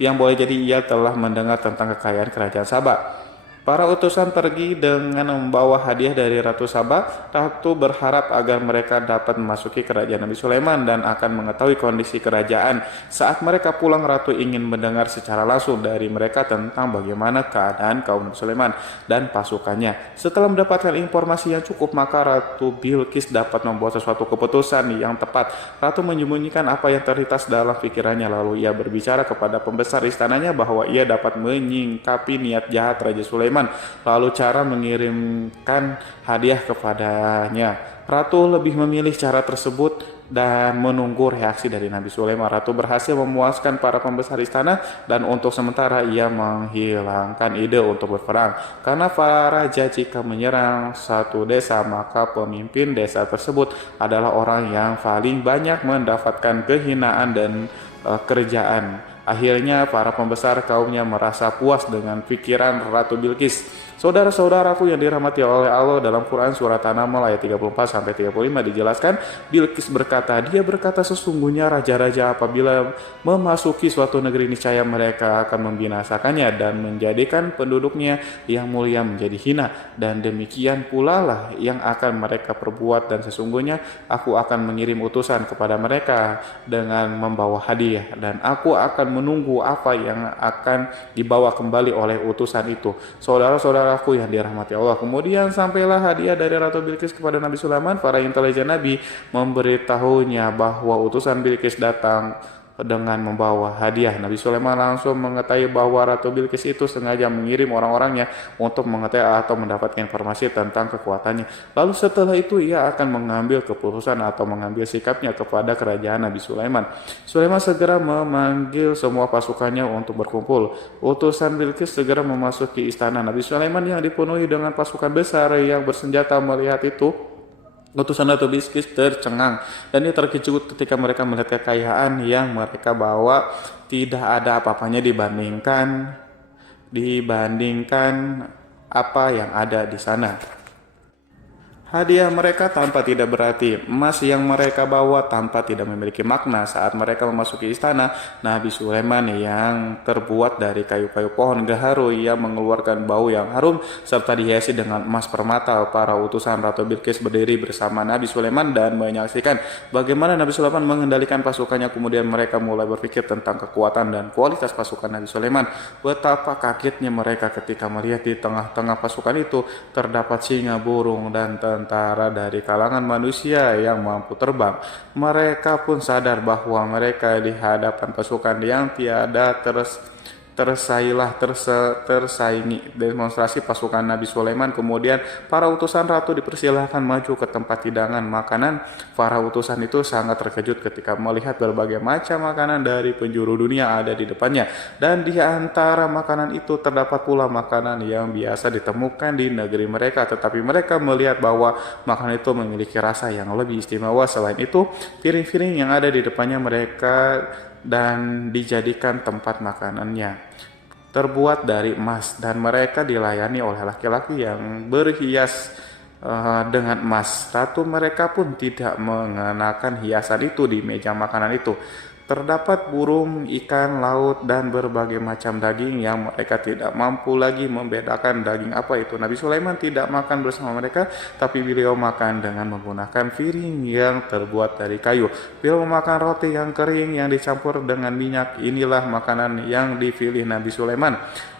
yang boleh jadi ia telah mendengar tentang kekayaan kerajaan Sabah. Para utusan pergi dengan membawa hadiah dari Ratu Sabah. Ratu berharap agar mereka dapat memasuki kerajaan Nabi Sulaiman dan akan mengetahui kondisi kerajaan. Saat mereka pulang, Ratu ingin mendengar secara langsung dari mereka tentang bagaimana keadaan kaum Nabi Sulaiman dan pasukannya. Setelah mendapatkan informasi yang cukup, maka Ratu Bilqis dapat membuat sesuatu keputusan yang tepat. Ratu menyembunyikan apa yang terlintas dalam pikirannya, lalu ia berbicara kepada pembesar istananya bahwa ia dapat menyingkapi niat jahat Raja Sulaiman. Lalu cara mengirimkan hadiah kepadanya. Ratu lebih memilih cara tersebut dan menunggu reaksi dari Nabi Sulaiman. Ratu berhasil memuaskan para pembesar istana dan untuk sementara ia menghilangkan ide untuk berperang. Karena para raja jika menyerang satu desa, maka pemimpin desa tersebut adalah orang yang paling banyak mendapatkan kehinaan dan kerjaan. Akhirnya para pembesar kaumnya merasa puas dengan pikiran Ratu Bilqis. Saudara-saudaraku yang dirahmati oleh Allah, dalam Quran surat An-Naml ayat 34-35 dijelaskan, Bilqis berkata, dia berkata, sesungguhnya raja-raja apabila memasuki suatu negeri niscaya mereka akan membinasakannya dan menjadikan penduduknya yang mulia menjadi hina, dan demikian pula lah yang akan mereka perbuat, dan sesungguhnya aku akan mengirim utusan kepada mereka dengan membawa hadiah, dan aku akan menunggu apa yang akan dibawa kembali oleh utusan itu. Saudara-saudaraku yang dirahmati Allah, kemudian sampailah hadiah dari Ratu Bilqis kepada Nabi Sulaiman. Para intelijen Nabi memberitahunya bahwa utusan Bilqis datang dengan membawa hadiah. Nabi Sulaiman langsung mengetahui bahwa Ratu Bilqis itu sengaja mengirim orang-orangnya untuk mengetahui atau mendapatkan informasi tentang kekuatannya. Lalu setelah itu ia akan mengambil keputusan atau mengambil sikapnya kepada kerajaan Nabi Sulaiman. Sulaiman segera memanggil semua pasukannya untuk berkumpul. Utusan Bilqis segera memasuki istana. Nabi Sulaiman yang dipenuhi dengan pasukan besar yang bersenjata melihat itu, utusan Ratu Bilqis tercengang dan ia terkejut ketika mereka melihat kekayaan yang mereka bawa tidak ada apa-apanya dibandingkan apa yang ada di sana. Hadiah mereka tampak tidak berarti, emas yang mereka bawa tampak tidak memiliki makna. Saat mereka memasuki istana Nabi Sulaiman yang terbuat dari kayu-kayu pohon gaharu, ia mengeluarkan bau yang harum serta dihiasi dengan emas permata. Para utusan Ratu Bilqis berdiri bersama Nabi Sulaiman dan menyaksikan bagaimana Nabi Sulaiman mengendalikan pasukannya. Kemudian mereka mulai berpikir tentang kekuatan dan kualitas pasukan Nabi Sulaiman. Betapa kagetnya mereka ketika melihat di tengah-tengah pasukan itu terdapat singa, burung, dan tentara dari kalangan manusia yang mampu terbang. Mereka pun sadar bahwa mereka di hadapan pasukan yang tiada tersaingi. Demonstrasi pasukan Nabi Sulaiman. Kemudian para utusan ratu dipersilahkan maju ke tempat hidangan makanan. Para utusan itu sangat terkejut ketika melihat berbagai macam makanan dari penjuru dunia ada di depannya, dan di antara makanan itu terdapat pula makanan yang biasa ditemukan di negeri mereka, tetapi mereka melihat bahwa makanan itu memiliki rasa yang lebih istimewa. Selain itu, piring-piring yang ada di depannya mereka dan dijadikan tempat makanannya terbuat dari emas, dan mereka dilayani oleh laki-laki yang berhias dengan emas. Ratu mereka pun tidak mengenakan hiasan itu di meja makanan itu. Terdapat burung, ikan laut, dan berbagai macam daging yang mereka tidak mampu lagi membedakan daging apa itu. Nabi Sulaiman tidak makan bersama mereka, tapi beliau makan dengan menggunakan piring yang terbuat dari kayu. Beliau memakan roti yang kering yang dicampur dengan minyak. Inilah makanan yang dipilih Nabi Sulaiman.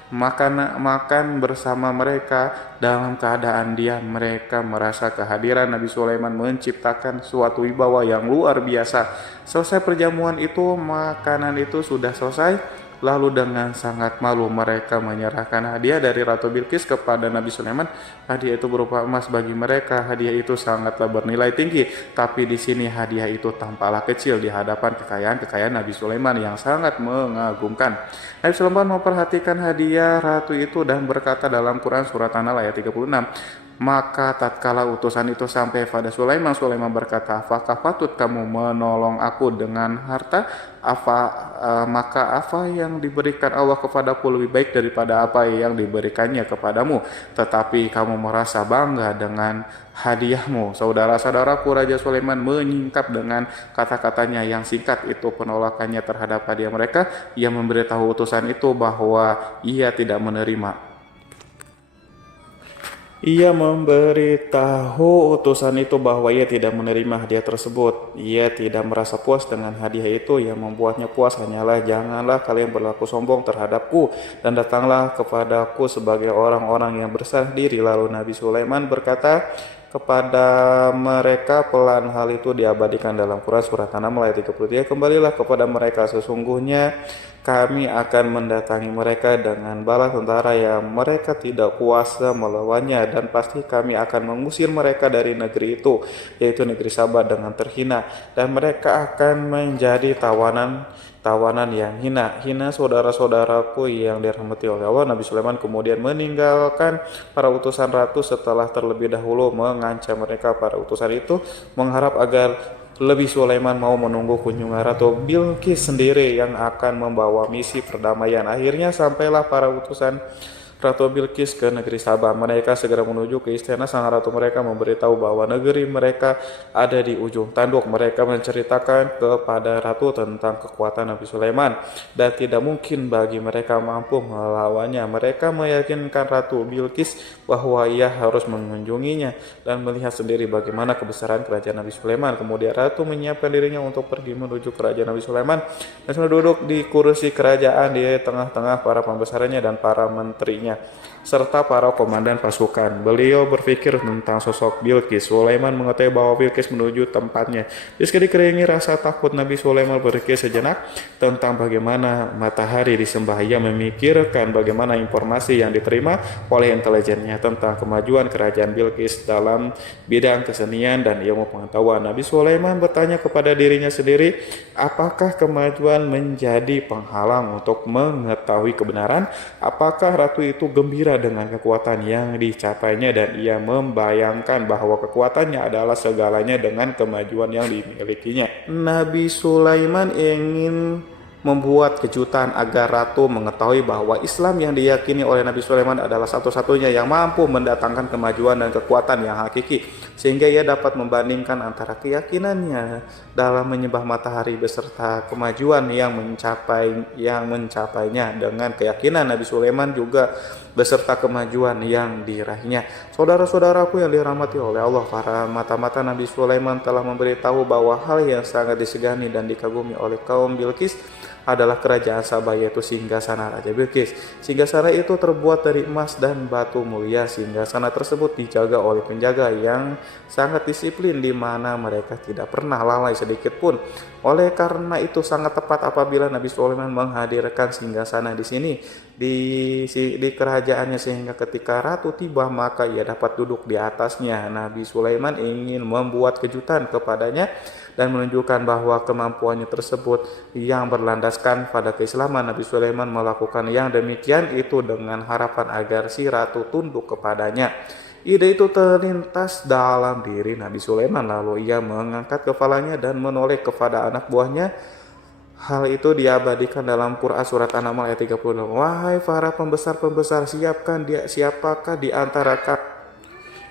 Makan bersama mereka dalam keadaan diam. Mereka merasa kehadiran Nabi Sulaiman menciptakan suatu wibawa yang luar biasa. Selesai perjamuan itu, makanan itu sudah selesai. Lalu dengan sangat malu mereka menyerahkan hadiah dari Ratu Bilqis kepada Nabi Sulaiman. Hadiah itu berupa emas. Bagi mereka hadiah itu sangatlah bernilai tinggi, tapi di sini hadiah itu tampaklah kecil di hadapan kekayaan Nabi Sulaiman yang sangat mengagumkan. Nabi Sulaiman memperhatikan hadiah ratu itu dan berkata dalam Quran surat An-Nahl ayat 36, Maka tatkala utusan itu sampai pada Sulaiman, Sulaiman berkata, apakah patut kamu menolong aku dengan harta? Maka apa yang diberikan Allah kepadaku lebih baik daripada apa yang diberikannya kepadamu. Tetapi kamu merasa bangga dengan hadiahmu. Saudara-saudaraku, Raja Sulaiman menyingkap dengan kata-katanya yang singkat itu penolakannya terhadap hadiah mereka. Ia memberitahu utusan itu bahwa ia tidak menerima. Ia memberitahu utusan itu bahwa ia tidak menerima hadiah tersebut. Ia tidak merasa puas dengan hadiah itu. Yang membuatnya puas hanyalah, janganlah kalian berlaku sombong terhadapku dan datanglah kepadaku sebagai orang-orang yang berserah diri. Lalu Nabi Sulaiman berkata kepada mereka, pelan hal itu diabadikan dalam Quran surat An-Naml ayat 33, kembalilah kepada mereka, sesungguhnya kami akan mendatangi mereka dengan bala tentara yang mereka tidak kuasa melawannya, dan pasti kami akan mengusir mereka dari negeri itu, yaitu negeri Sabah, dengan terhina, dan mereka akan menjadi tawanan yang hina. Saudara-saudaraku yang dirahmati oleh Allah, Nabi Sulaiman kemudian meninggalkan para utusan ratu setelah terlebih dahulu mengancam mereka. Para utusan itu mengharap agar lebih Sulaiman mau menunggu kunjungan Ratu Bilqis sendiri yang akan membawa misi perdamaian. Akhirnya sampailah para utusan Ratu Bilqis ke negeri Sabah. Mereka segera menuju ke istana sang ratu. Mereka memberitahu bahwa negeri mereka ada di ujung tanduk. Mereka menceritakan kepada ratu tentang kekuatan Nabi Sulaiman dan tidak mungkin bagi mereka mampu melawannya. Mereka meyakinkan Ratu Bilqis bahwa ia harus mengunjunginya dan melihat sendiri bagaimana kebesaran kerajaan Nabi Sulaiman. Kemudian ratu menyiapkan dirinya untuk pergi menuju kerajaan Nabi Sulaiman dan sudah duduk di kursi kerajaan di tengah-tengah para pembesarnya dan para menterinya serta para komandan pasukan. Beliau berpikir tentang sosok Bilqis. Sulaiman mengetahui bahwa Bilqis menuju tempatnya. Meski dikelilingi rasa takut, Nabi Sulaiman berpikir sejenak tentang bagaimana matahari disembah. Ia memikirkan bagaimana informasi yang diterima oleh intelijennya tentang kemajuan kerajaan Bilqis dalam bidang kesenian dan ilmu pengetahuan. Nabi Sulaiman bertanya kepada dirinya sendiri, apakah kemajuan menjadi penghalang untuk mengetahui kebenaran? Apakah ratu itu gembira dengan kekuatan yang dicapainya, dan ia membayangkan bahwa kekuatannya adalah segalanya dengan kemajuan yang dimilikinya. Nabi Sulaiman ingin membuat kejutan agar ratu mengetahui bahwa Islam yang diyakini oleh Nabi Sulaiman adalah satu-satunya yang mampu mendatangkan kemajuan dan kekuatan yang hakiki, sehingga ia dapat membandingkan antara keyakinannya dalam menyembah matahari beserta kemajuan yang mencapainya dengan keyakinan Nabi Sulaiman juga beserta kemajuan yang diraihnya. Saudara-saudaraku yang dirahmati oleh Allah, para mata-mata Nabi Sulaiman telah memberitahu bahwa hal yang sangat disegani dan dikagumi oleh kaum Bilqis adalah kerajaan Sabah, yaitu singgasana Raja Bilqis. Singgasana itu terbuat dari emas dan batu mulia. Singgasana tersebut dijaga oleh penjaga yang sangat disiplin, di mana mereka tidak pernah lalai sedikit pun. Oleh karena itu sangat tepat apabila Nabi Sulaiman menghadirkan singgasana di sini di kerajaannya, sehingga ketika ratu tiba maka ia dapat duduk di atasnya. Nabi Sulaiman ingin membuat kejutan kepadanya dan menunjukkan bahwa kemampuannya tersebut yang berlandaskan pada keislaman. Nabi Sulaiman melakukan yang demikian itu dengan harapan agar si ratu tunduk kepadanya. Ide itu terlintas dalam diri Nabi Sulaiman, lalu ia mengangkat kepalanya dan menoleh kepada anak buahnya. Hal itu diabadikan dalam Quran surat An-Naml ayat 36. Wahai para pembesar-pembesar, siapakah di antara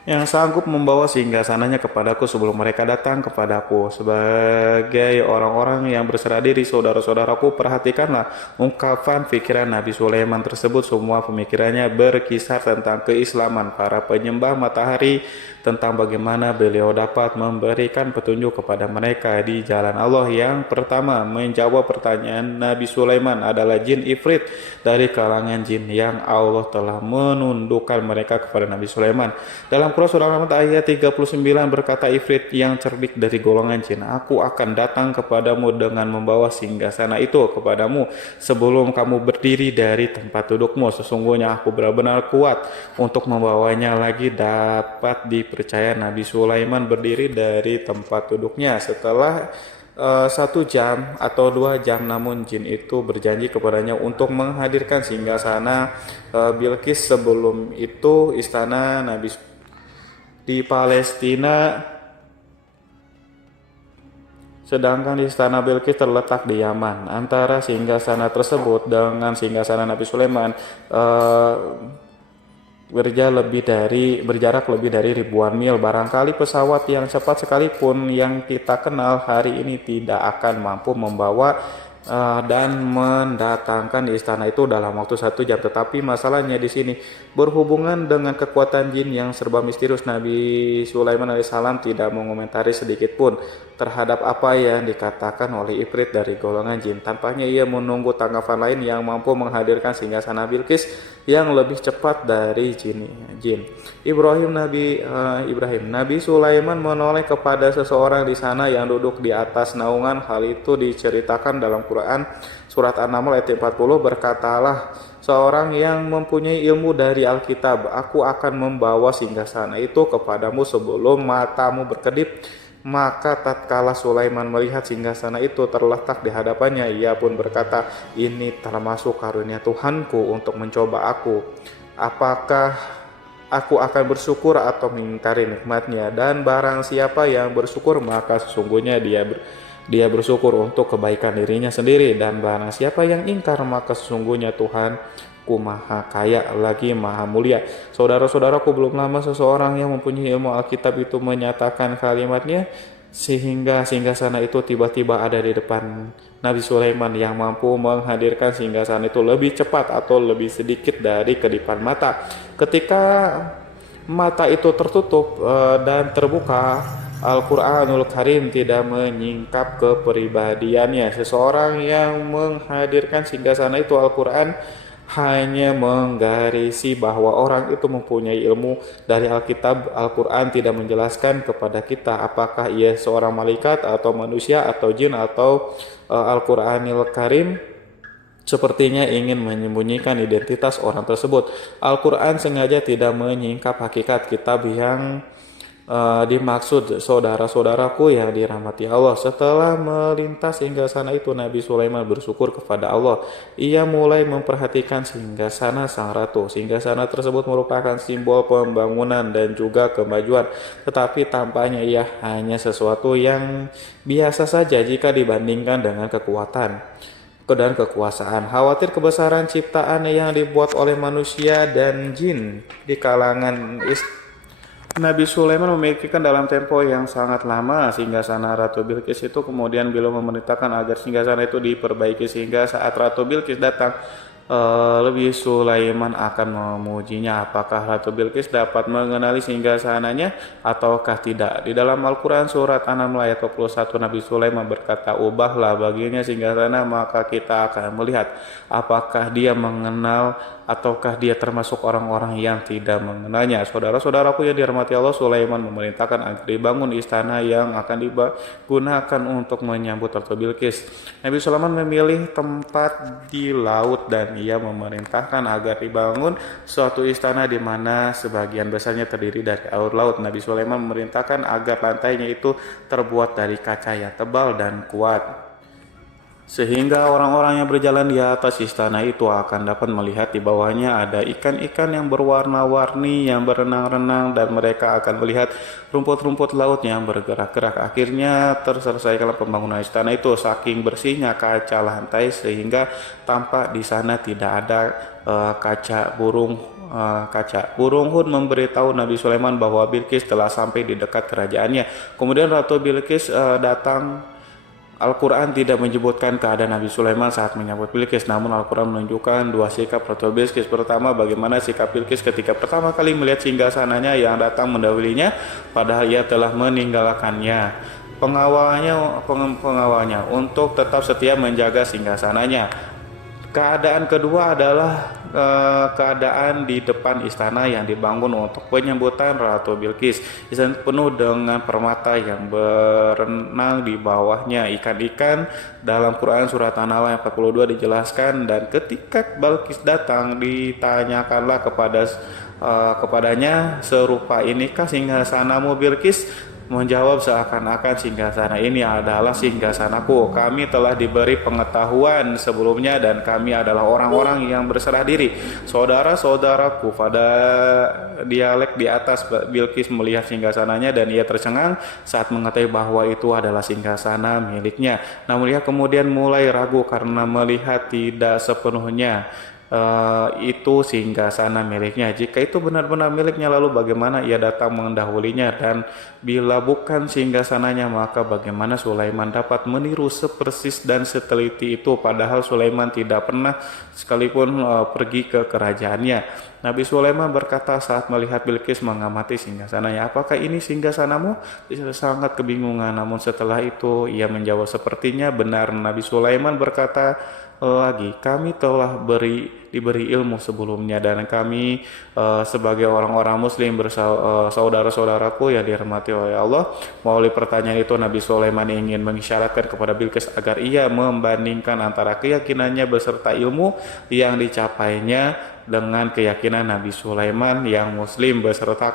yang sanggup membawa singgasananya kepadaku sebelum mereka datang kepadaku? Sebagai orang-orang yang berserah diri, saudara-saudaraku, perhatikanlah ungkapan pikiran Nabi Sulaiman tersebut. Semua pemikirannya berkisar tentang keislaman para penyembah matahari, tentang bagaimana beliau dapat memberikan petunjuk kepada mereka di jalan Allah. Yang pertama menjawab pertanyaan Nabi Sulaiman adalah jin Ifrit dari kalangan jin yang Allah telah menundukkan mereka kepada Nabi Sulaiman. Dalam Quran surah Al-Rahman ayat 39 berkata Ifrit yang cerdik dari golongan jin, aku akan datang kepadamu dengan membawa singgasana itu kepadamu sebelum kamu berdiri dari tempat dudukmu. Sesungguhnya aku benar-benar kuat untuk membawanya lagi. Dapat dipercaya Nabi Sulaiman berdiri dari tempat duduknya setelah 1 jam atau 2 jam, namun jin itu berjanji kepadanya untuk menghadirkan singgasana Bilqis. Sebelum itu istana di Palestina, sedangkan istana Bilqis terletak di Yaman. Antara singgasana tersebut dengan singgasana Nabi Sulaiman berjarak lebih dari ribuan mil. Barangkali pesawat yang cepat sekalipun yang kita kenal hari ini tidak akan mampu membawa dan mendatangkan istana itu dalam waktu 1 jam. Tetapi masalahnya di sini berhubungan dengan kekuatan jin yang serba misterius. Nabi Sulaiman alaihissalam tidak mengomentari sedikit pun terhadap apa yang dikatakan oleh Ifrit dari golongan jin. Tampaknya ia menunggu tanggapan lain yang mampu menghadirkan singgasana Bilqis yang lebih cepat dari jin. Nabi Sulaiman menoleh kepada seseorang di sana yang duduk di atas naungan. Hal itu diceritakan dalam Quran surat An-Naml ayat 40. Berkatalah seorang yang mempunyai ilmu dari Alkitab, aku akan membawa singgasana itu kepadamu sebelum matamu berkedip. Maka tatkala Sulaiman melihat singgasana itu terletak di hadapannya, ia pun berkata, ini termasuk karunia Tuhanku untuk mencoba aku. Apakah aku akan bersyukur atau mengingkari nikmatnya? Dan barang siapa yang bersyukur, maka sesungguhnya dia bersyukur untuk kebaikan dirinya sendiri. Dan barang siapa yang ingkar, maka sesungguhnya Tuhanku maha kaya lagi maha mulia. Saudara-saudaraku, belum lama seseorang yang mempunyai ilmu Alkitab itu menyatakan kalimatnya, sehingga singgasana itu tiba-tiba ada di depan Nabi Sulaiman yang mampu menghadirkan singgasana itu lebih cepat atau lebih sedikit dari kedipan mata. Ketika mata itu tertutup dan terbuka, Al-Quranul Karim tidak menyingkap kepribadiannya. Seseorang yang menghadirkan singgasana itu, Al-Quran hanya menggarisi bahwa orang itu mempunyai ilmu dari Alkitab. Al-Quran tidak menjelaskan kepada kita apakah ia seorang malaikat atau manusia atau jin atau Al-Quranul Karim sepertinya ingin menyembunyikan identitas orang tersebut. Al-Quran sengaja tidak menyingkap hakikat kitab yang dimaksud. Saudara-saudaraku yang dirahmati Allah, setelah melintas singgasana itu, Nabi Sulaiman bersyukur kepada Allah. Ia mulai memperhatikan singgasana sang ratu. Singgasana tersebut merupakan simbol pembangunan dan juga kemajuan, tetapi tampaknya ia hanya sesuatu yang biasa saja jika dibandingkan dengan kekuatan dan kekuasaan. Khawatir kebesaran ciptaan yang dibuat oleh manusia dan jin di kalangan Nabi Sulaiman memikirkan dalam tempo yang sangat lama singgasana Ratu Bilqis itu. Kemudian beliau memerintahkan agar singgasana itu diperbaiki, sehingga saat Ratu Bilqis datang, lebih Sulaiman akan memujinya. Apakah Ratu Bilqis dapat mengenali singgasananya ataukah tidak? Di dalam Al-Quran surat An-Naml ayat 21, Nabi Sulaiman berkata, ubahlah baginya singgasana, maka kita akan melihat apakah dia mengenal ataukah dia termasuk orang-orang yang tidak mengenalnya. Saudara-saudaraku yang dirahmati Allah, Sulaiman memerintahkan agar dibangun istana yang akan digunakan untuk menyambut Ratu Bilqis. Nabi Sulaiman memilih tempat di laut dan ia memerintahkan agar dibangun suatu istana di mana sebagian besarnya terdiri dari air laut. Nabi Sulaiman memerintahkan agar lantainya itu terbuat dari kaca yang tebal dan kuat, sehingga orang-orang yang berjalan di atas istana itu akan dapat melihat di bawahnya ada ikan-ikan yang berwarna-warni yang berenang-renang, dan mereka akan melihat rumput-rumput laut yang bergerak-gerak. Akhirnya terselesaikan pembangunan istana itu. Saking bersihnya kaca lantai sehingga tampak di sana tidak ada kaca burung. Burung Hud memberitahu Nabi Sulaiman bahwa Bilqis telah sampai di dekat kerajaannya. Kemudian Ratu Bilqis datang. Al-Quran tidak menyebutkan keadaan Nabi Sulaiman saat menyambut Bilqis, namun Al-Quran menunjukkan dua sikap Ratu Bilqis. Pertama, bagaimana sikap Bilqis ketika pertama kali melihat singgasananya yang datang mendahulunya, padahal ia telah meninggalkannya pengawalnya untuk tetap setia menjaga singgasananya. Keadaan kedua adalah keadaan di depan istana yang dibangun untuk penyambutan Ratu Bilqis. Istana penuh dengan permata yang berenang di bawahnya, ikan-ikan. Dalam Quran surat An-Nahl ayat 42 dijelaskan, dan ketika Bilqis datang ditanyakanlah kepadanya, serupa inikah singgasanamu Bilqis? menjawab seakan-akan singgasana ini adalah singgasanaku. Kami telah diberi pengetahuan sebelumnya dan kami adalah orang-orang yang berserah diri. Saudara-saudaraku, pada dialek di atas, Bilqis melihat singgasananya dan ia tercengang saat mengetahui bahwa itu adalah singgasana miliknya. Namun ia kemudian mulai ragu karena melihat tidak sepenuhnya itu singgasana miliknya. Jika itu benar-benar miliknya, lalu bagaimana ia datang mendahulinya? Dan bila bukan singgasananya, maka bagaimana Sulaiman dapat meniru sepersis dan seteliti itu, padahal Sulaiman tidak pernah sekalipun pergi ke kerajaannya. Nabi Sulaiman berkata saat melihat Bilqis mengamati singgasananya, "Apakah ini singgasanamu?" Dia sangat kebingungan, namun setelah itu ia menjawab, "Sepertinya benar." Nabi Sulaiman berkata lagi, "Kami telah diberi ilmu sebelumnya dan kami sebagai orang-orang muslim saudara-saudaraku yang dirahmati oleh Allah." Melalui pertanyaan itu Nabi Sulaiman ingin mengisyaratkan kepada Bilqis agar ia membandingkan antara keyakinannya beserta ilmu yang dicapainya dengan keyakinan Nabi Sulaiman yang muslim beserta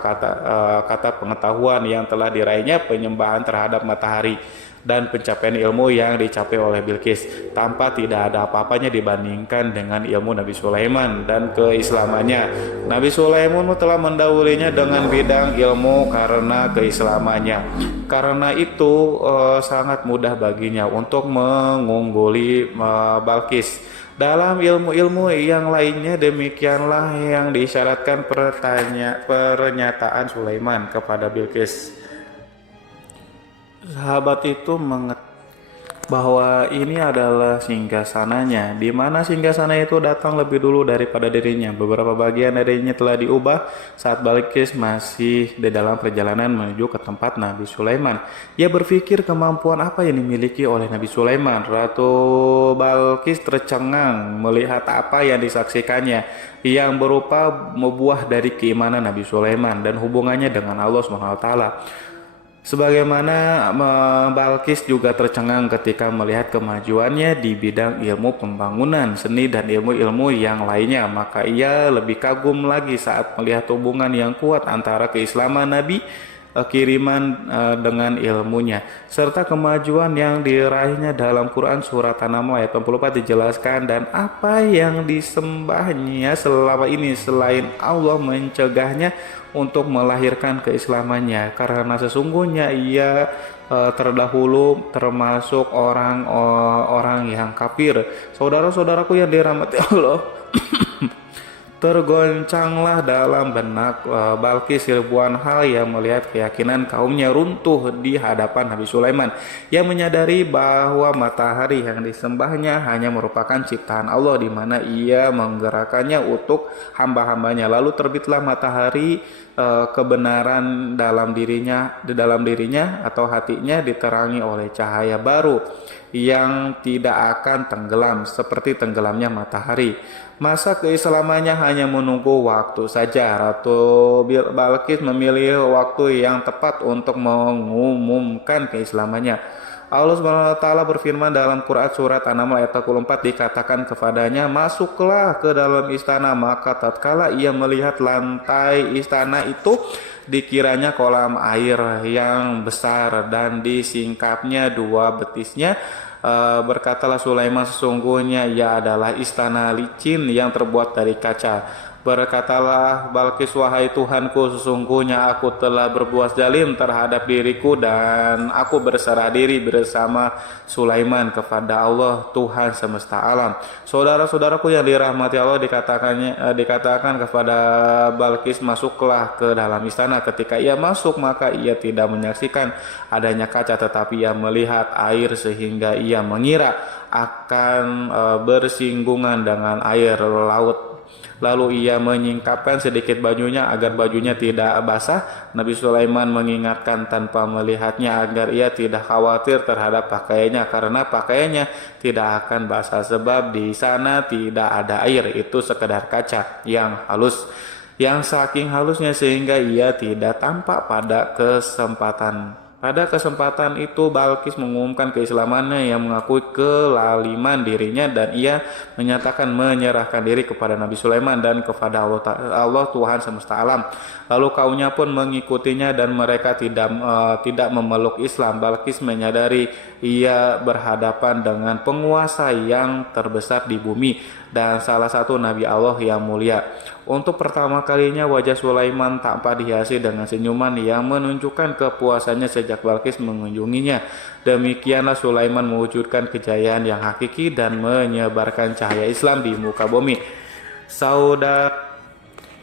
kata pengetahuan yang telah diraihnya penyembahan terhadap matahari dan pencapaian ilmu yang dicapai oleh Bilqis tanpa tidak ada apa-apanya dibandingkan dengan ilmu Nabi Sulaiman dan keislamannya. Nabi Sulaiman telah mendahulunya dengan bidang ilmu karena keislamannya. Karena itu sangat mudah baginya untuk mengungguli Bilqis. Dalam ilmu-ilmu yang lainnya, demikianlah yang diisyaratkan pernyataan Sulaiman kepada Bilqis. Sahabat itu mengetahui bahwa ini adalah singgasananya, di mana singgasana itu datang lebih dulu daripada dirinya. Beberapa bagian darinya telah diubah saat Bilqis masih di dalam perjalanan menuju ke tempat Nabi Sulaiman. Ia berpikir kemampuan apa yang dimiliki oleh Nabi Sulaiman. Ratu Bilqis tercengang melihat apa yang disaksikannya yang berupa buah dari keimanan Nabi Sulaiman dan hubungannya dengan Allah SWT. Sebagaimana Bilqis juga tercengang ketika melihat kemajuannya di bidang ilmu pembangunan, seni dan ilmu-ilmu yang lainnya, maka ia lebih kagum lagi saat melihat hubungan yang kuat antara keislaman Nabi kiriman dengan ilmunya serta kemajuan yang diraihnya. Dalam Quran surat An-Naml ayat 44 dijelaskan, dan apa yang disembahnya selama ini selain Allah mencegahnya untuk melahirkan keislamannya, karena sesungguhnya ia terdahulu termasuk orang-orang yang kafir. Saudara-saudaraku yang dirahmati Allah, tergoncanglah dalam benak Bilqis ribuan hal yang melihat keyakinan kaumnya runtuh di hadapan Nabi Sulaiman yang menyadari bahwa matahari yang disembahnya hanya merupakan ciptaan Allah di mana ia menggerakkannya untuk hamba-hambanya. Lalu terbitlah matahari, kebenaran dalam dirinya atau hatinya diterangi oleh cahaya baru yang tidak akan tenggelam seperti tenggelamnya matahari. Masa keislamannya hanya menunggu waktu saja. Ratu Bilqis memilih waktu yang tepat untuk mengumumkan keislamannya. Allah SWT berfirman dalam Quran surat An-Naml ayat 44, dikatakan kepadanya, "Masuklah ke dalam istana." Maka tatkala ia melihat lantai istana itu, dikiranya kolam air yang besar dan disingkapnya dua betisnya. Berkatalah Sulaiman, "Sesungguhnya ia adalah istana licin yang terbuat dari kaca." Berkatalah Bilqis, "Wahai Tuhanku, sesungguhnya aku telah berbuat zalim terhadap diriku dan aku berserah diri bersama Sulaiman kepada Allah Tuhan semesta alam." Saudara-saudaraku yang dirahmati Allah, dikatakan kepada Bilqis, "Masuklah ke dalam istana." Ketika ia masuk, maka ia tidak menyaksikan adanya kaca, tetapi ia melihat air sehingga ia mengira akan bersinggungan dengan air laut. Lalu ia menyingkapkan sedikit bajunya agar bajunya tidak basah. Nabi Sulaiman mengingatkan tanpa melihatnya agar ia tidak khawatir terhadap pakaiannya, karena pakaiannya tidak akan basah sebab di sana tidak ada air, itu sekedar kaca yang halus, yang saking halusnya sehingga ia tidak tampak pada kesempatan Pada kesempatan itu Balkis mengumumkan keislamannya yang mengakui kelaliman dirinya dan ia menyatakan menyerahkan diri kepada Nabi Sulaiman dan kepada Allah Tuhan semesta alam. Lalu kaumnya pun mengikutinya dan mereka tidak memeluk Islam. Balkis menyadari ia berhadapan dengan penguasa yang terbesar di bumi dan salah satu Nabi Allah yang mulia. Untuk pertama kalinya wajah Sulaiman tampak dihiasi dengan senyuman yang menunjukkan kepuasannya sejak Balkis mengunjunginya. Demikianlah Sulaiman mewujudkan kejayaan yang hakiki dan menyebarkan cahaya Islam di muka bumi.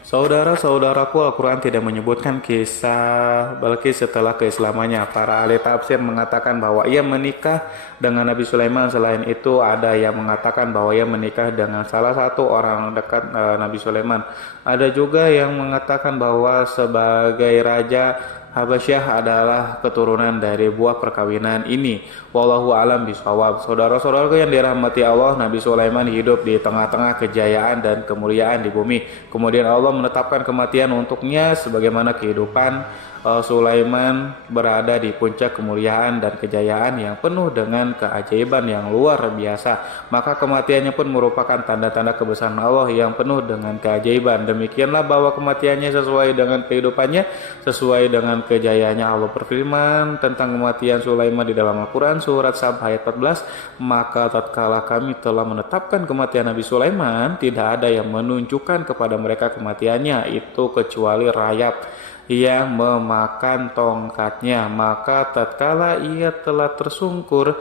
Saudara-saudaraku, Al-Quran tidak menyebutkan kisah Balkis setelah keislamannya. Para ahli tafsir mengatakan bahwa ia menikah dengan Nabi Sulaiman. Selain itu, ada yang mengatakan bahwa ia menikah dengan salah satu orang dekat Nabi Sulaiman. Ada juga yang mengatakan bahwa sebagai raja Habasyah adalah keturunan dari buah perkawinan ini. Wallahu alam bishawab. Saudara-saudaraku yang dirahmati Allah, Nabi Sulaiman hidup di tengah-tengah kejayaan dan kemuliaan di bumi. Kemudian Allah menetapkan kematian untuknya sebagaimana kehidupan Sulaiman berada di puncak kemuliaan dan kejayaan yang penuh dengan keajaiban yang luar biasa. Maka kematiannya pun merupakan tanda-tanda kebesaran Allah yang penuh dengan keajaiban. Demikianlah bahwa kematiannya sesuai dengan kehidupannya, sesuai dengan kejayaannya. Allah berfirman tentang kematian Sulaiman di dalam Al-Quran surat Sab ayat 14. Maka tatkala kami telah menetapkan kematian Nabi Sulaiman, tidak ada yang menunjukkan kepada mereka kematiannya itu kecuali rayap yang memakan tongkatnya. Maka tatkala ia telah tersungkur,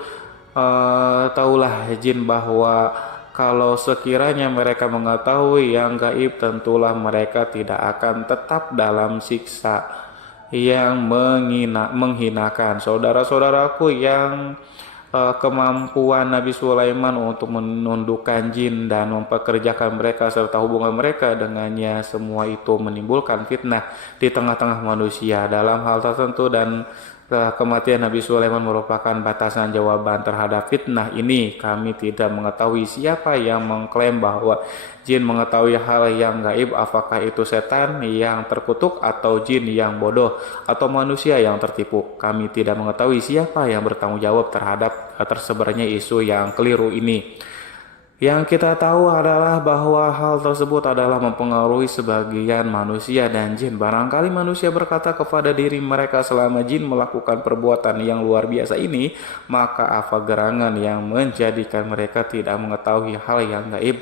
taulah jin bahwa kalau sekiranya mereka mengetahui yang gaib, tentulah mereka tidak akan tetap dalam siksa yang menghinakan. Saudara-saudaraku yang kemampuan Nabi Sulaiman untuk menundukkan jin dan mempekerjakan mereka serta hubungan mereka dengannya, semua itu menimbulkan fitnah di tengah-tengah manusia dalam hal tertentu, dan kematian Nabi Sulaiman merupakan batasan jawaban terhadap fitnah ini. Kami tidak mengetahui siapa yang mengklaim bahwa jin mengetahui hal yang gaib, apakah itu setan yang terkutuk atau jin yang bodoh atau manusia yang tertipu. Kami tidak mengetahui siapa yang bertanggung jawab terhadap tersebarnya isu yang keliru ini. Yang kita tahu adalah bahwa hal tersebut adalah mempengaruhi sebagian manusia dan jin. Barangkali manusia berkata kepada diri mereka, selama jin melakukan perbuatan yang luar biasa ini, maka apa gerangan yang menjadikan mereka tidak mengetahui hal yang gaib?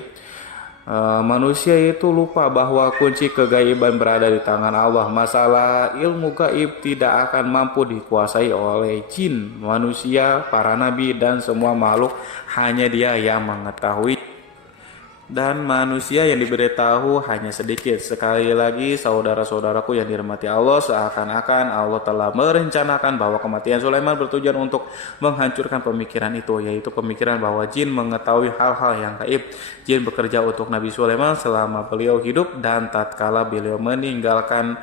Manusia itu lupa bahwa kunci kegaiban berada di tangan Allah. Masalah ilmu gaib tidak akan mampu dikuasai oleh jin, manusia, para nabi, dan semua makhluk. Hanya Dia yang mengetahui, dan manusia yang diberitahu hanya sedikit. Sekali lagi, saudara-saudaraku yang dirahmati Allah, seakan-akan Allah telah merencanakan bahwa kematian Sulaiman bertujuan untuk menghancurkan pemikiran itu, yaitu pemikiran bahwa jin mengetahui hal-hal yang gaib. Jin bekerja untuk Nabi Sulaiman selama beliau hidup, dan tatkala beliau meninggalkan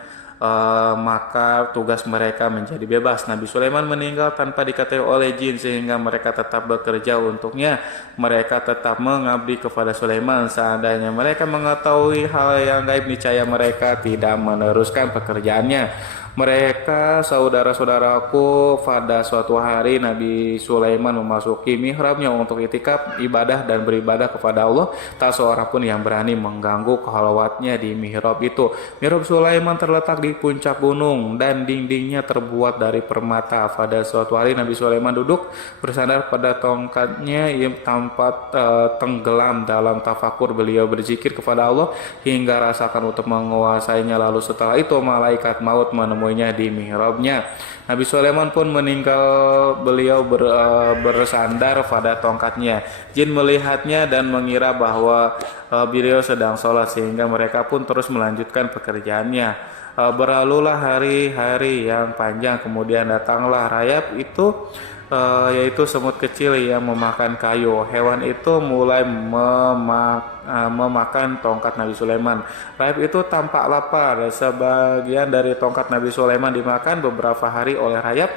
maka tugas mereka menjadi bebas. Nabi Sulaiman meninggal tanpa diketahui oleh jin, sehingga mereka tetap bekerja untuknya. Mereka tetap mengabdi kepada Sulaiman. Seandainya mereka mengetahui hal yang gaib, niscaya mereka tidak meneruskan pekerjaannya. Mereka, saudara-saudaraku, pada suatu hari Nabi Sulaiman memasuki mihrabnya untuk itikaf, ibadah dan beribadah kepada Allah. Tak seorang pun yang berani mengganggu khalwatnya di mihrab itu. Mihrab Sulaiman terletak di puncak gunung dan dindingnya terbuat dari permata. Pada suatu hari Nabi Sulaiman duduk bersandar pada tongkatnya yang tampak tenggelam dalam tafakur. Beliau berzikir kepada Allah hingga rasakan untuk menguasainya. Lalu setelah itu malaikat maut menemuinya di mihrabnya. Nabi Sulaiman pun meninggal, beliau bersandar pada tongkatnya. Jin melihatnya dan mengira bahwa beliau sedang sholat, sehingga mereka pun terus melanjutkan pekerjaannya. Berlalulah hari-hari yang panjang, kemudian datanglah rayap itu, yaitu semut kecil yang memakan kayu. Hewan itu mulai memakan tongkat Nabi Sulaiman. Rayap itu tampak lapar. Sebagian dari tongkat Nabi Sulaiman dimakan beberapa hari oleh rayap.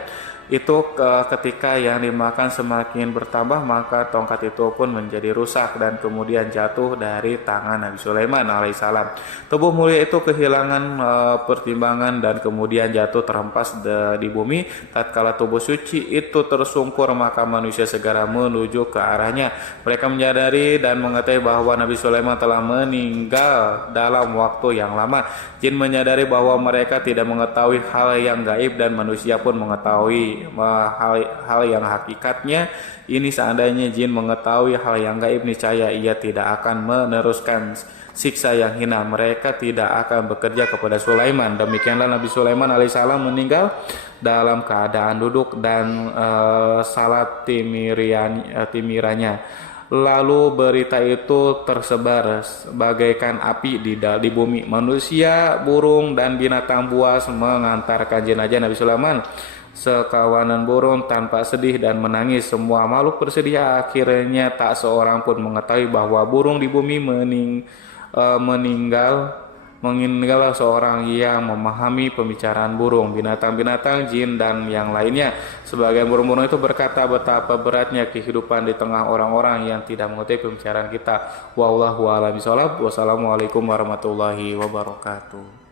itu ketika yang dimakan semakin bertambah, maka tongkat itu pun menjadi rusak dan kemudian jatuh dari tangan Nabi Sulaiman alaihissalam. Tubuh mulia itu kehilangan pertimbangan dan kemudian jatuh terhempas di bumi. Tatkala tubuh suci itu tersungkur, maka manusia segera menuju ke arahnya. Mereka menyadari dan mengetahui bahwa Nabi Sulaiman telah meninggal dalam waktu yang lama. Jin menyadari bahwa mereka tidak mengetahui hal yang gaib dan manusia pun mengetahui hal yang hakikatnya. Ini seandainya jin mengetahui hal yang gaib, niscaya ia tidak akan meneruskan siksa yang hina. Mereka tidak akan bekerja kepada Sulaiman. Demikianlah Nabi Sulaiman alaihissalam meninggal dalam keadaan duduk dan salat timiranya. Lalu berita itu tersebar bagaikan api di bumi. Manusia, burung, dan binatang buas mengantarkan jenazah Nabi Sulaiman. Sekawanan burung tanpa sedih dan menangis. Semua makhluk bersedih. Akhirnya tak seorang pun mengetahui bahwa burung di bumi meninggal seorang yang memahami pembicaraan burung, binatang-binatang, jin, dan yang lainnya. Sebagian burung-burung itu berkata betapa beratnya kehidupan di tengah orang-orang yang tidak mengetahui pembicaraan kita. Wallahu a'lam bishawab. Wassalamualaikum warahmatullahi wabarakatuh.